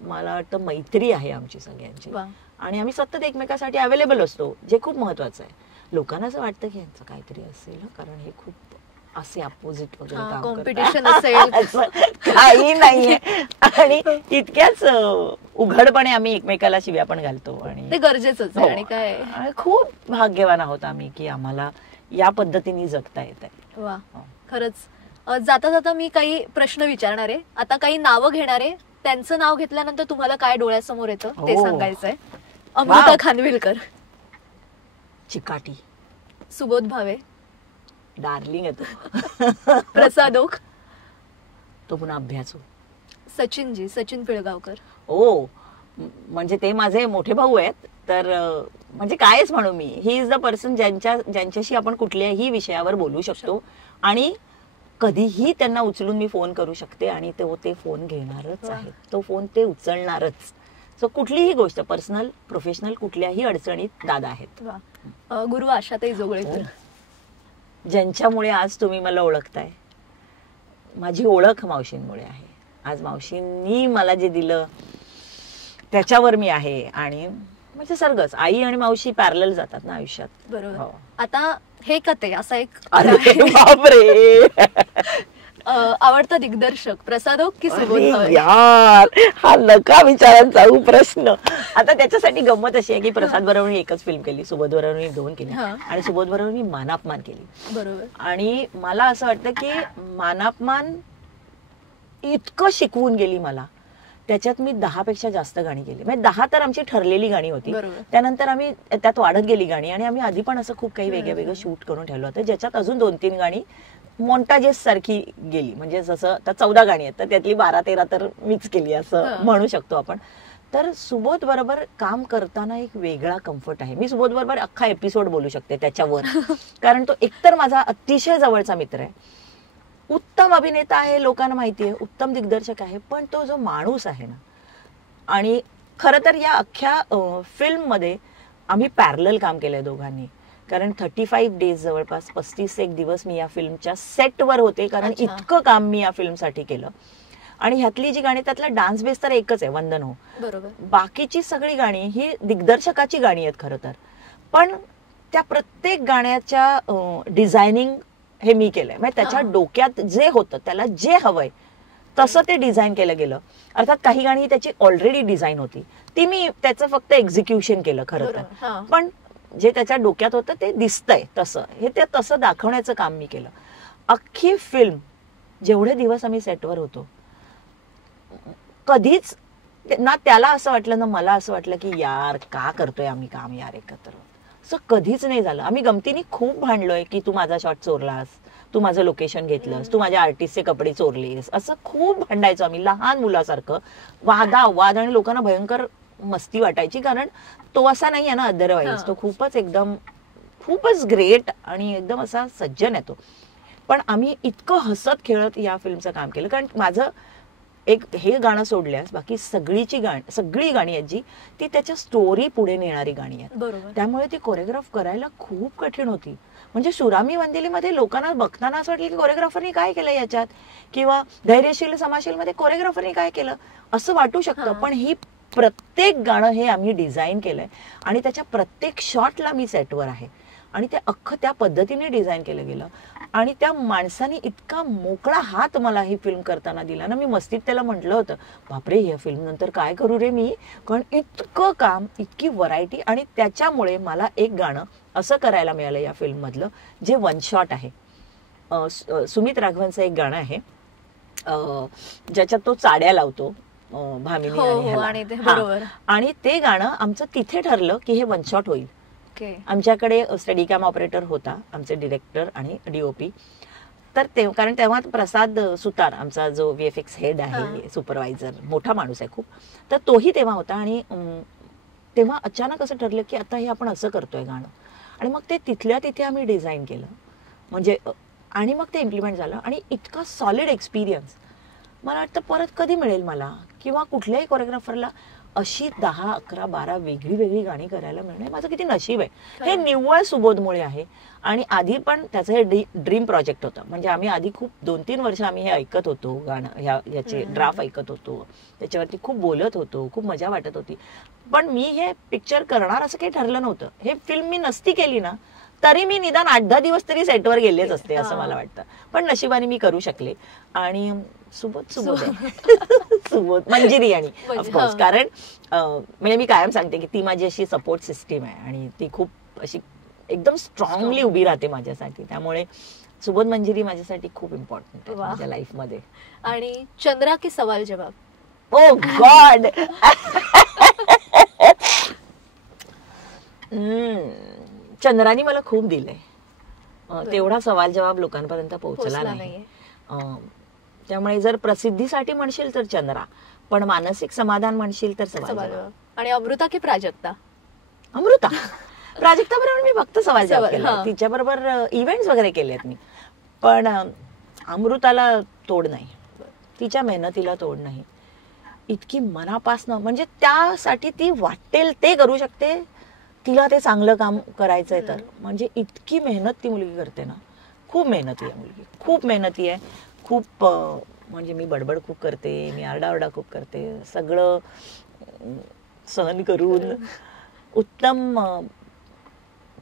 मला वाटतं मैत्री आहे आमची सगळ्यांची. आणि आम्ही सतत एकमेकासाठी अवेलेबल असतो, जे खूप महत्वाचं आहे. लोकांना असं वाटतं की यांचं काहीतरी असेल, कारण हे खूप असे अपोजिट वगैरे काम कॉम्पिटिशन असेल, काही नाहीये. आणि तितक्याच उघडपणे आम्ही एकमेकाला शिव्या पण घालतो आणि ते गरजेचंच आहे. आणि काय खूप भाग्यवान आहोत आम्ही की आम्हाला या पद्धतीने जगता येत आहे. वा, खरंच. जाता जाता मी काही प्रश्न विचारणार आहे. आता काही नावं घेणार आहे, त्यांचं नाव घेतल्यानंतर तुम्हाला काय डोळ्यासमोर येतं ते सांगायचंय. अमृता खानविलकर, चिकाटी, सुबोध भावे, डार्लिंग येतो, प्रसाद ओक, तो पुन्हा अभ्यासू, सचिनजी, सचिन पिळगावकर. ओ, म्हणजे ते माझे मोठे भाऊ आहेत. तर म्हणजे कायच म्हणू मी, ही इज द पर्सन ज्यांच्याशी आपण कुठल्याही विषयावर बोलू शकतो आणि कधीही त्यांना उचलून मी फोन करू शकते आणि ते फोन घेणारच आहे, तो फोन ते उचलणारच. सो कुठलीही गोष्ट पर्सनल प्रोफेशनल कुठल्याही अडचणीत दादा आहेत. गुरु आशाताई जोगळेकर, ज्यांच्यामुळे आज तुम्ही मला ओळखताय. माझी ओळख मावशींमुळे आहे. आज मावशींनी मला जे दिलं त्याच्यावर मी आहे. आणि म्हणजे सर्गच आई आणि मावशी पॅरलल जातात ना आयुष्यात. बरोबर. आता हे कथे असा एक बापरे आवडता दिग्दर्शक प्रसाद ओक की सुबोध भावे? यार, हा नका विचारांचा प्रश्न. आता त्याच्यासाठी गंमत अशी आहे की प्रसाद बरोबर मी एकच फिल्म केली, सुबोध बरोबर मी 2 केली आणि सुबोध बरोबर मी मानापमान केली. बरोबर. आणि मला असं वाटतं की मानापमान इतकं शिकवून गेली मला, त्याच्यात मी 10 पेक्षा जास्त गाणी केली. म्हणजे 10 तर आमची ठरलेली गाणी होती, त्यानंतर आम्ही त्यात वाढत गेली गाणी. आणि आम्ही आधी पण असं खूप काही वेगळं शूट करून ठेवलं होतं, ज्याच्यात अजून 2-3 गाणी मॉन्टाजेस सारखी गेली. म्हणजे जसं आता 14 गाणी आहेत तर त्यातली 12-13 तर मीच केली असं म्हणू शकतो आपण. तर सुबोध बरोबर काम करताना एक वेगळा कम्फर्ट आहे. मी सुबोध बरोबर अख्खा एपिसोड बोलू शकते त्याच्यावर, कारण तो एकतर माझा अतिशय जवळचा मित्र आहे, उत्तम अभिनेता आहे, लोकांना माहिती आहे, उत्तम दिग्दर्शक आहे, पण तो जो माणूस आहे ना. आणि खरं तर या अख्ख्या फिल्म मध्ये आम्ही पॅरलल काम केलंय दोघांनी, कारण 35 डेज जवळपास 35 दिवस मी या फिल्मच्या सेटवर होते, कारण इतकं काम मी या फिल्मसाठी केलं. आणि ह्यातली जी गाणी, त्यातला डान्स बेस तर एकच आहे, वंदन हो. बरोबर. बाकीची सगळी गाणी ही दिग्दर्शकाची गाणी आहेत खरं तर, पण त्या प्रत्येक गाण्याच्या डिझायनिंग हे मी केलंय. म्हणजे त्याच्या डोक्यात जे होतं, त्याला जे हवंय तसं ते डिझाईन केलं गेलं. अर्थात काही गाणी त्याची ऑलरेडी डिझाईन होती, ती मी त्याचं फक्त एक्झिक्युशन केलं खरं तर, पण जे त्याच्या डोक्यात होतं ते दिसतंय तसं, हे ते तसं दाखवण्याचं काम मी केलं. अख्खी फिल्म जेवढे दिवस आम्ही सेटवर होतो, कधीच ना त्याला असं वाटलं ना मला असं वाटलं की यार का करतोय आम्ही काम यार एकत्र, असं कधीच नाही झालं. आम्ही गमतीने खूप भांडलोय की तू माझा शॉट चोरलास, तू माझं लोकेशन घेतलंस, तू माझ्या आर्टिस्टचे कपडे चोरलेस, असं खूप भांडायचो आम्ही लहान मुलासारखं, वाद. आणि लोकांना भयंकर मस्ती वाटायची, कारण तो असा नाही आहे ना अदरवाईज, तो खूपच ग्रेट आणि एकदम असा सज्जन आहे तो. पण आम्ही इतकं हसत खेळत या फिल्मचं काम केलं, कारण माझं एक हे गाणं सोडल्यास बाकी सगळी गाणी आहेत जी ती त्याच्या स्टोरी पुढे नेणारी गाणी आहेत. त्यामुळे ती कोरिओग्राफ करायला खूप कठीण होती. म्हणजे सुरामी वंदिलीमध्ये लोकांना बघताना असं वाटलं की कोरिओग्राफरनी काय केलं याच्यात, किंवा धैर्यशील समाशील मध्ये कोरिओग्राफरनी काय केलं असं वाटू शकतं, पण ही प्रत्येक गाणं हे आम्ही डिझाईन केलंय आणि त्याच्या प्रत्येक शॉटला मी सेटवर आहे आणि ते अख्खं त्या पद्धतीने डिझाईन केलं गेलं. आणि त्या माणसाने इतका मोकळा हात मला ही फिल्म करताना दिला ना, मी मस्तीत त्याला म्हटलं होतं बापरे या फिल्म नंतर काय करू रे मी, कारण इतकं काम, इतकी व्हरायटी. आणि त्याच्यामुळे मला एक गाणं असं करायला मिळालं या फिल्म मधलं जे वन शॉट आहे. सुमित राघवनचं एक गाणं आहे ज्याच्यात तो चाड्या लावतो भामिनी आणि ते गाणं आमचं तिथे ठरलं की हे वन शॉट होईल. आमच्याकडे स्टडी कॅम ऑपरेटर होता, आमचे डिरेक्टर आणि डीओपी. तर कारण तेव्हा प्रसाद सुतार आमचा जो VFX हेड आहे, सुपरवायझर, मोठा माणूस आहे खूप, तर तोही तेव्हा होता. आणि तेव्हा अचानक असं ठरलं की आता हे आपण असं करतोय गाणं. आणि मग ते तिथल्या तिथे आम्ही डिझाईन केलं. म्हणजे आणि मग ते इम्प्लिमेंट झालं आणि इतका सॉलिड एक्सपिरियन्स मला वाटतं परत कधी मिळेल मला, किंवा कुठल्याही कोरिओग्राफरला अशी 10, 11, 12 वेगळी वेगळी गाणी करायला मिळणे माझं किती नशीब आहे. हे निव्वळ सुबोधमुळे आहे. आणि आधी पण त्याचं हे ड्रीम प्रोजेक्ट होतं. म्हणजे आम्ही आधी खूप 2-3 वर्ष आम्ही हे ऐकत होतो, गाणं ह्याचे ड्राफ्ट ऐकत होतो, त्याच्यावरती खूप बोलत होतो, खूप मजा वाटत होती. पण मी हे पिक्चर करणार असं काही ठरलं नव्हतं. हे फिल्म मी नसती केली ना तरी मी निदान 8-10 दिवस तरी सेटवर गेलेच असते असं मला वाटतं. पण नशिबाने मी करू शकले. आणि सुबोध मंजिरी आणि ऑफकोर्स, कारण म्हणजे मी कायम सांगते की ती माझी अशी सपोर्ट सिस्टीम आहे आणि ती खूप अशी एकदम स्ट्रॉंगली उभी राहते माझ्यासाठी. त्यामुळे सुबोध मंजिरी माझ्यासाठी खूप इम्पॉर्टंट आहे माझ्या लाईफ मध्ये. आणि चंद्रा की सवाल जवाब, ओ गॉड, चंद्रानी मला खूप दिलंय. तेवढा सवाल जवाब लोकांपर्यंत पोहोचला नाही. त्यामुळे जर प्रसिद्धीसाठी म्हणशील तर चंद्रा, पण मानसिक समाधान म्हणशील तर सवाल जवाब. आणि अमृता की प्राजक्ता? अमृता. प्राजक्ता बरोबर मी फक्त सवाल जवाब केला, तिच्या बरोबर इव्हेंट्स वगैरे केलेत मी, पण अमृताला तोड नाही, तिच्या मेहनतीला तोड नाही. इतकी मनापासनं, म्हणजे त्यासाठी ती वाटेल ते करू शकते, तिला ते चांगलं काम करायचंय तर. म्हणजे इतकी मेहनत ती मुलगी करते ना, खूप मेहनती आहे मुलगी, खूप मेहनती आहे. खूप म्हणजे मी बडबड खूप करते, मी आरडाओरडा खूप करते, सगळं सहन करून उत्तम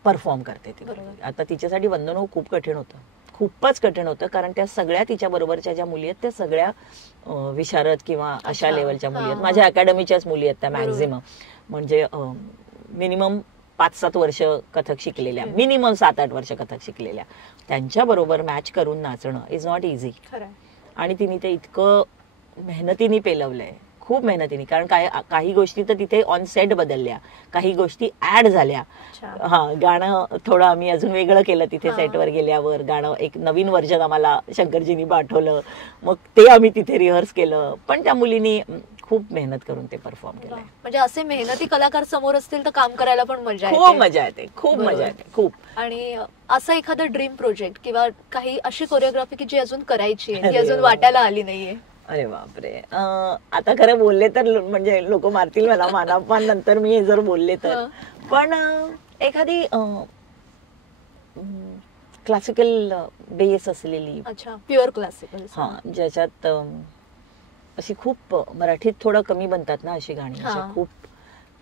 परफॉर्म करते ती. आता तिच्यासाठी वंदनो खूप कठीण होतं, खूपच कठीण होतं, कारण त्या सगळ्या तिच्या बरोबरच्या ज्या मुली आहेत त्या सगळ्या विशारद किंवा अशा लेवलच्या मुली आहेत. माझ्या अकॅडमीच्याच मुली आहेत त्या मॅक्झिमम. म्हणजे मिनिमम 5-7 वर्ष कथक शिकलेल्या, मिनिमम 7-8 वर्ष कथक शिकलेल्या, त्यांच्या बरोबर मॅच करून नाचणं इज नॉट इझी. आणि तिने ते इतकं मेहनतीने पेलवलंय, खूप मेहनतीने. कारण काही गोष्टी तर तिथे ऑन सेट बदलल्या, काही गोष्टी ऍड झाल्या. गाणं थोडं आम्ही अजून वेगळं केलं तिथे सेटवर गेल्यावर. गाणं एक नवीन व्हर्जन आम्हाला शंकरजींनी पाठवलं, मग ते आम्ही तिथे रिहर्स केलं. पण त्या मुलींनी खूप मेहनत करून ते परफॉर्म केलंय. म्हणजे असे मेहनती कलाकार समोर असतील तर काम करायला पण मजा येते, खूप मजा येते, खूप मजा येते, खूप. आणि असं एखादं ड्रीम प्रोजेक्ट किंवा काही अशी कोरिओग्राफी की जी अजून करायची आहे, ती अजून वाटायला आली नाहीये? अरे बापरे, आता खरं बोलले तर म्हणजे लोक मारतील मला मानापान नंतर मी हे जर बोलले तर. पण एखादी क्लासिकल बेस असलेली, प्युअर क्लासिकल, ज्याच्यात अशी खूप मराठीत थोडं कमी बनतात ना अशी गाणी, खूप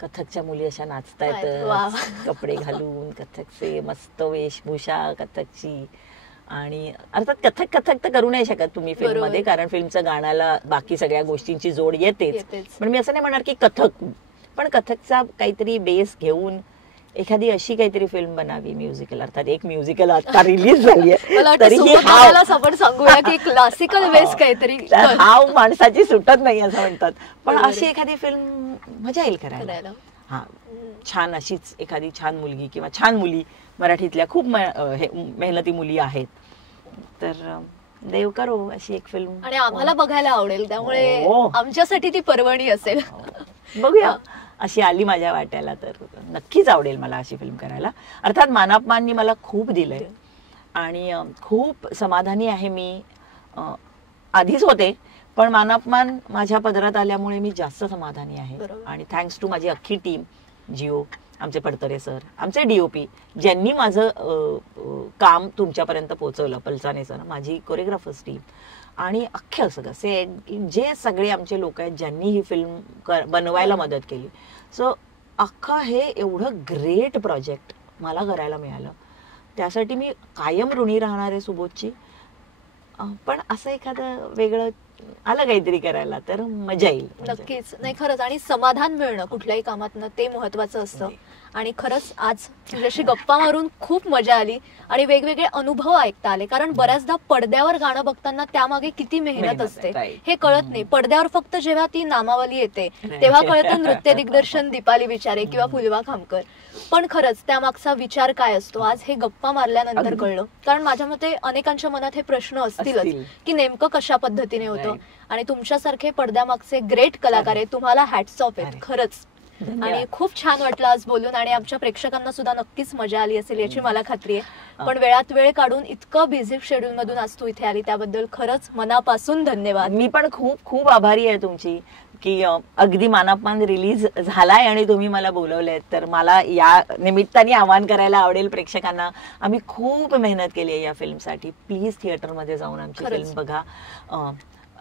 कथकच्या मुली अशा नाचतायत कपडे घालून, कथकचे मस्त वेशभूषा कथकची. आणि अर्थात कथक तर करू नाही शकत तुम्ही फिल्म मध्ये, कारण फिल्मच्या गाण्याला बाकी सगळ्या गोष्टींची जोड येतेच. पण मी असं नाही म्हणणार की कथक, पण कथकचा काहीतरी बेस घेऊन एखादी अशी काहीतरी फिल्म बनावी म्युझिकल. अर्थात एक म्युझिकल आता रिलीज झाली आहे, तरीही आपण सांगूया की क्लासिकल बेस काहीतरी हाव माणसाची सुटत नाही असं म्हणतात. पण अशी एखादी फिल्म मजा येईल करायला. हा, छान अशीच एखादी छान मुलगी किंवा छान मुली मराठीतल्या खूप मेहनती मुली आहेत, तर देव करो अशी एक फिल्म. आणि आम्हाला बघायला आवडेल, त्यामुळे आमच्यासाठी ती पर्वणी असेल. बघूया, अशी आली माझ्या वाट्याला तर नक्कीच आवडेल मला अशी फिल्म करायला. अर्थात मानापमाननी मला खूप दिलंय आणि खूप समाधानी आहे मी. आधीच होते, पण मानापमान माझ्या पदरात आल्यामुळे मी जास्त समाधानी आहे. आणि थँक्स टू माझी अख्खी टीम, जिओ, आमचे पडतरे सर, आमचे डीओपी, ज्यांनी माझं काम तुमच्यापर्यंत पोहोचवलं, पलसाने सर, माझी कोरिओग्राफर्स टीम आणि अख्ख्या सगळं जे सगळे आमचे लोक आहेत ज्यांनी ही फिल्म बनवायला मदत केली. सो अख्खं हे एवढं ग्रेट प्रोजेक्ट मला करायला मिळालं, त्यासाठी मी कायम ऋणी राहणार आहे सुबोधची. पण असं एखादं वेगळं आलं काहीतरी करायला तर मजा येईल. नक्कीच. नाही, खरंच. आणि समाधान मिळणं कुठल्याही कामातनं ते महत्वाचं असतं. आणि खरंच आज तुझ्याशी गप्पा मारून खूप मजा आली आणि वेगवेगळे अनुभव ऐकता आले. कारण बऱ्याचदा पडद्यावर गाणं बघताना त्यामागे किती मेहनत असते हे कळत नाही. पडद्यावर फक्त जेव्हा ती नामावली येते तेव्हा कळतं नृत्य दिग्दर्शन दीपाली विचारे किंवा फुलवा खामकर. पण खरंच त्यामागचा विचार काय असतो आज हे गप्पा मारल्यानंतर कळलं. कारण माझ्या मते अनेकांच्या मनात हे प्रश्न असतीलच की नेमकं कशा पद्धतीने होतं. आणि तुमच्यासारखे पडद्यामागचे ग्रेट कलाकार आहेत, तुम्हाला हॅट्स ऑफ आहेत खरंच. धन्यवाद. आणि खूप छान वाटलं आज बोलून आणि आमच्या प्रेक्षकांना सुद्धा नक्कीच मजा आली असेल याची मला खात्री आहे. पण वेळात वेळ काढून इतकं बिझी शेड्यूल मधून आज तू इथे आली त्याबद्दल खरंच मनापासून धन्यवाद. मी पण खूप खूप आभारी आहे तुमची की अगदी मानापमान रिलीज झालाय आणि तुम्ही मला बोलवलंय. तर मला या निमित्ताने आवाहन करायला आवडेल प्रेक्षकांना, आम्ही खूप मेहनत केली आहे या फिल्मसाठी. प्लीज थिएटरमध्ये जाऊन आमची फिल्म बघा.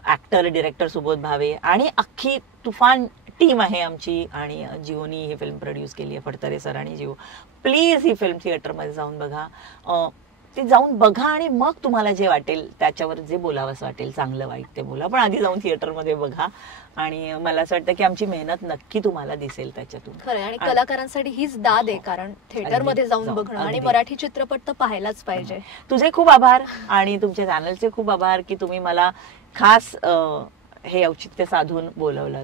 ऍक्टर डिरेक्टर सुबोध भावे आणि अख्खी तुफान टीम आहे आमची, आणि जिओनी ही फिल्म प्रोड्यूस केली आहे, फडतरे सर आणि जिओ. प्लीज ही फिल्म थिएटरमध्ये जाऊन बघा. ती जाऊन बघा आणि मग तुम्हाला जे वाटेल त्याच्यावर जे बोलावंसं वाटेल, चांगलं वाईट ते बोला, पण आधी जाऊन थिएटरमध्ये बघा. आणि मला असं वाटतं की आमची मेहनत नक्की तुम्हाला दिसेल त्याच्यातून. खरं, आणि कलाकारांसाठी हीच दाद आहे, कारण थिएटरमध्ये जाऊन बघणं आणि मराठी चित्रपट तर पाहायलाच पाहिजे. तुझे खूप आभार आणि तुमच्या चॅनलचे खूप आभार की तुम्ही मला खास हे औचित्य साधून बोलवलं.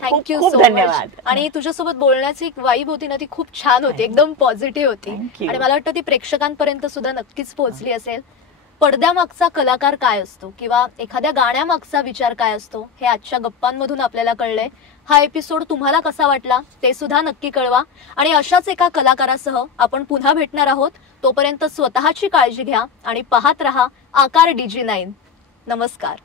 थँक्यू खूप सो धन्यवाद. मच. आणि तुझ्यासोबत बोलण्याची एक वाईब होती ना, ती खूप छान होती, एकदम पॉझिटिव्ह होती आणि मला वाटतं ती प्रेक्षकांपर्यंत सुद्धा नक्कीच पोहोचली असेल. पडद्यामागचा कलाकार काय असतो किंवा एखाद्या गाण्यामागचा विचार काय असतो हे आजच्या गप्पांमधून आपल्याला कळलंय. हा एपिसोड तुम्हाला कसा वाटला ते सुद्धा नक्की कळवा. आणि अशाच एका कलाकारासह आपण पुन्हा भेटणार आहोत. तोपर्यंत स्वतःची काळजी घ्या आणि पाहत रहा आकार DG9. नमस्कार.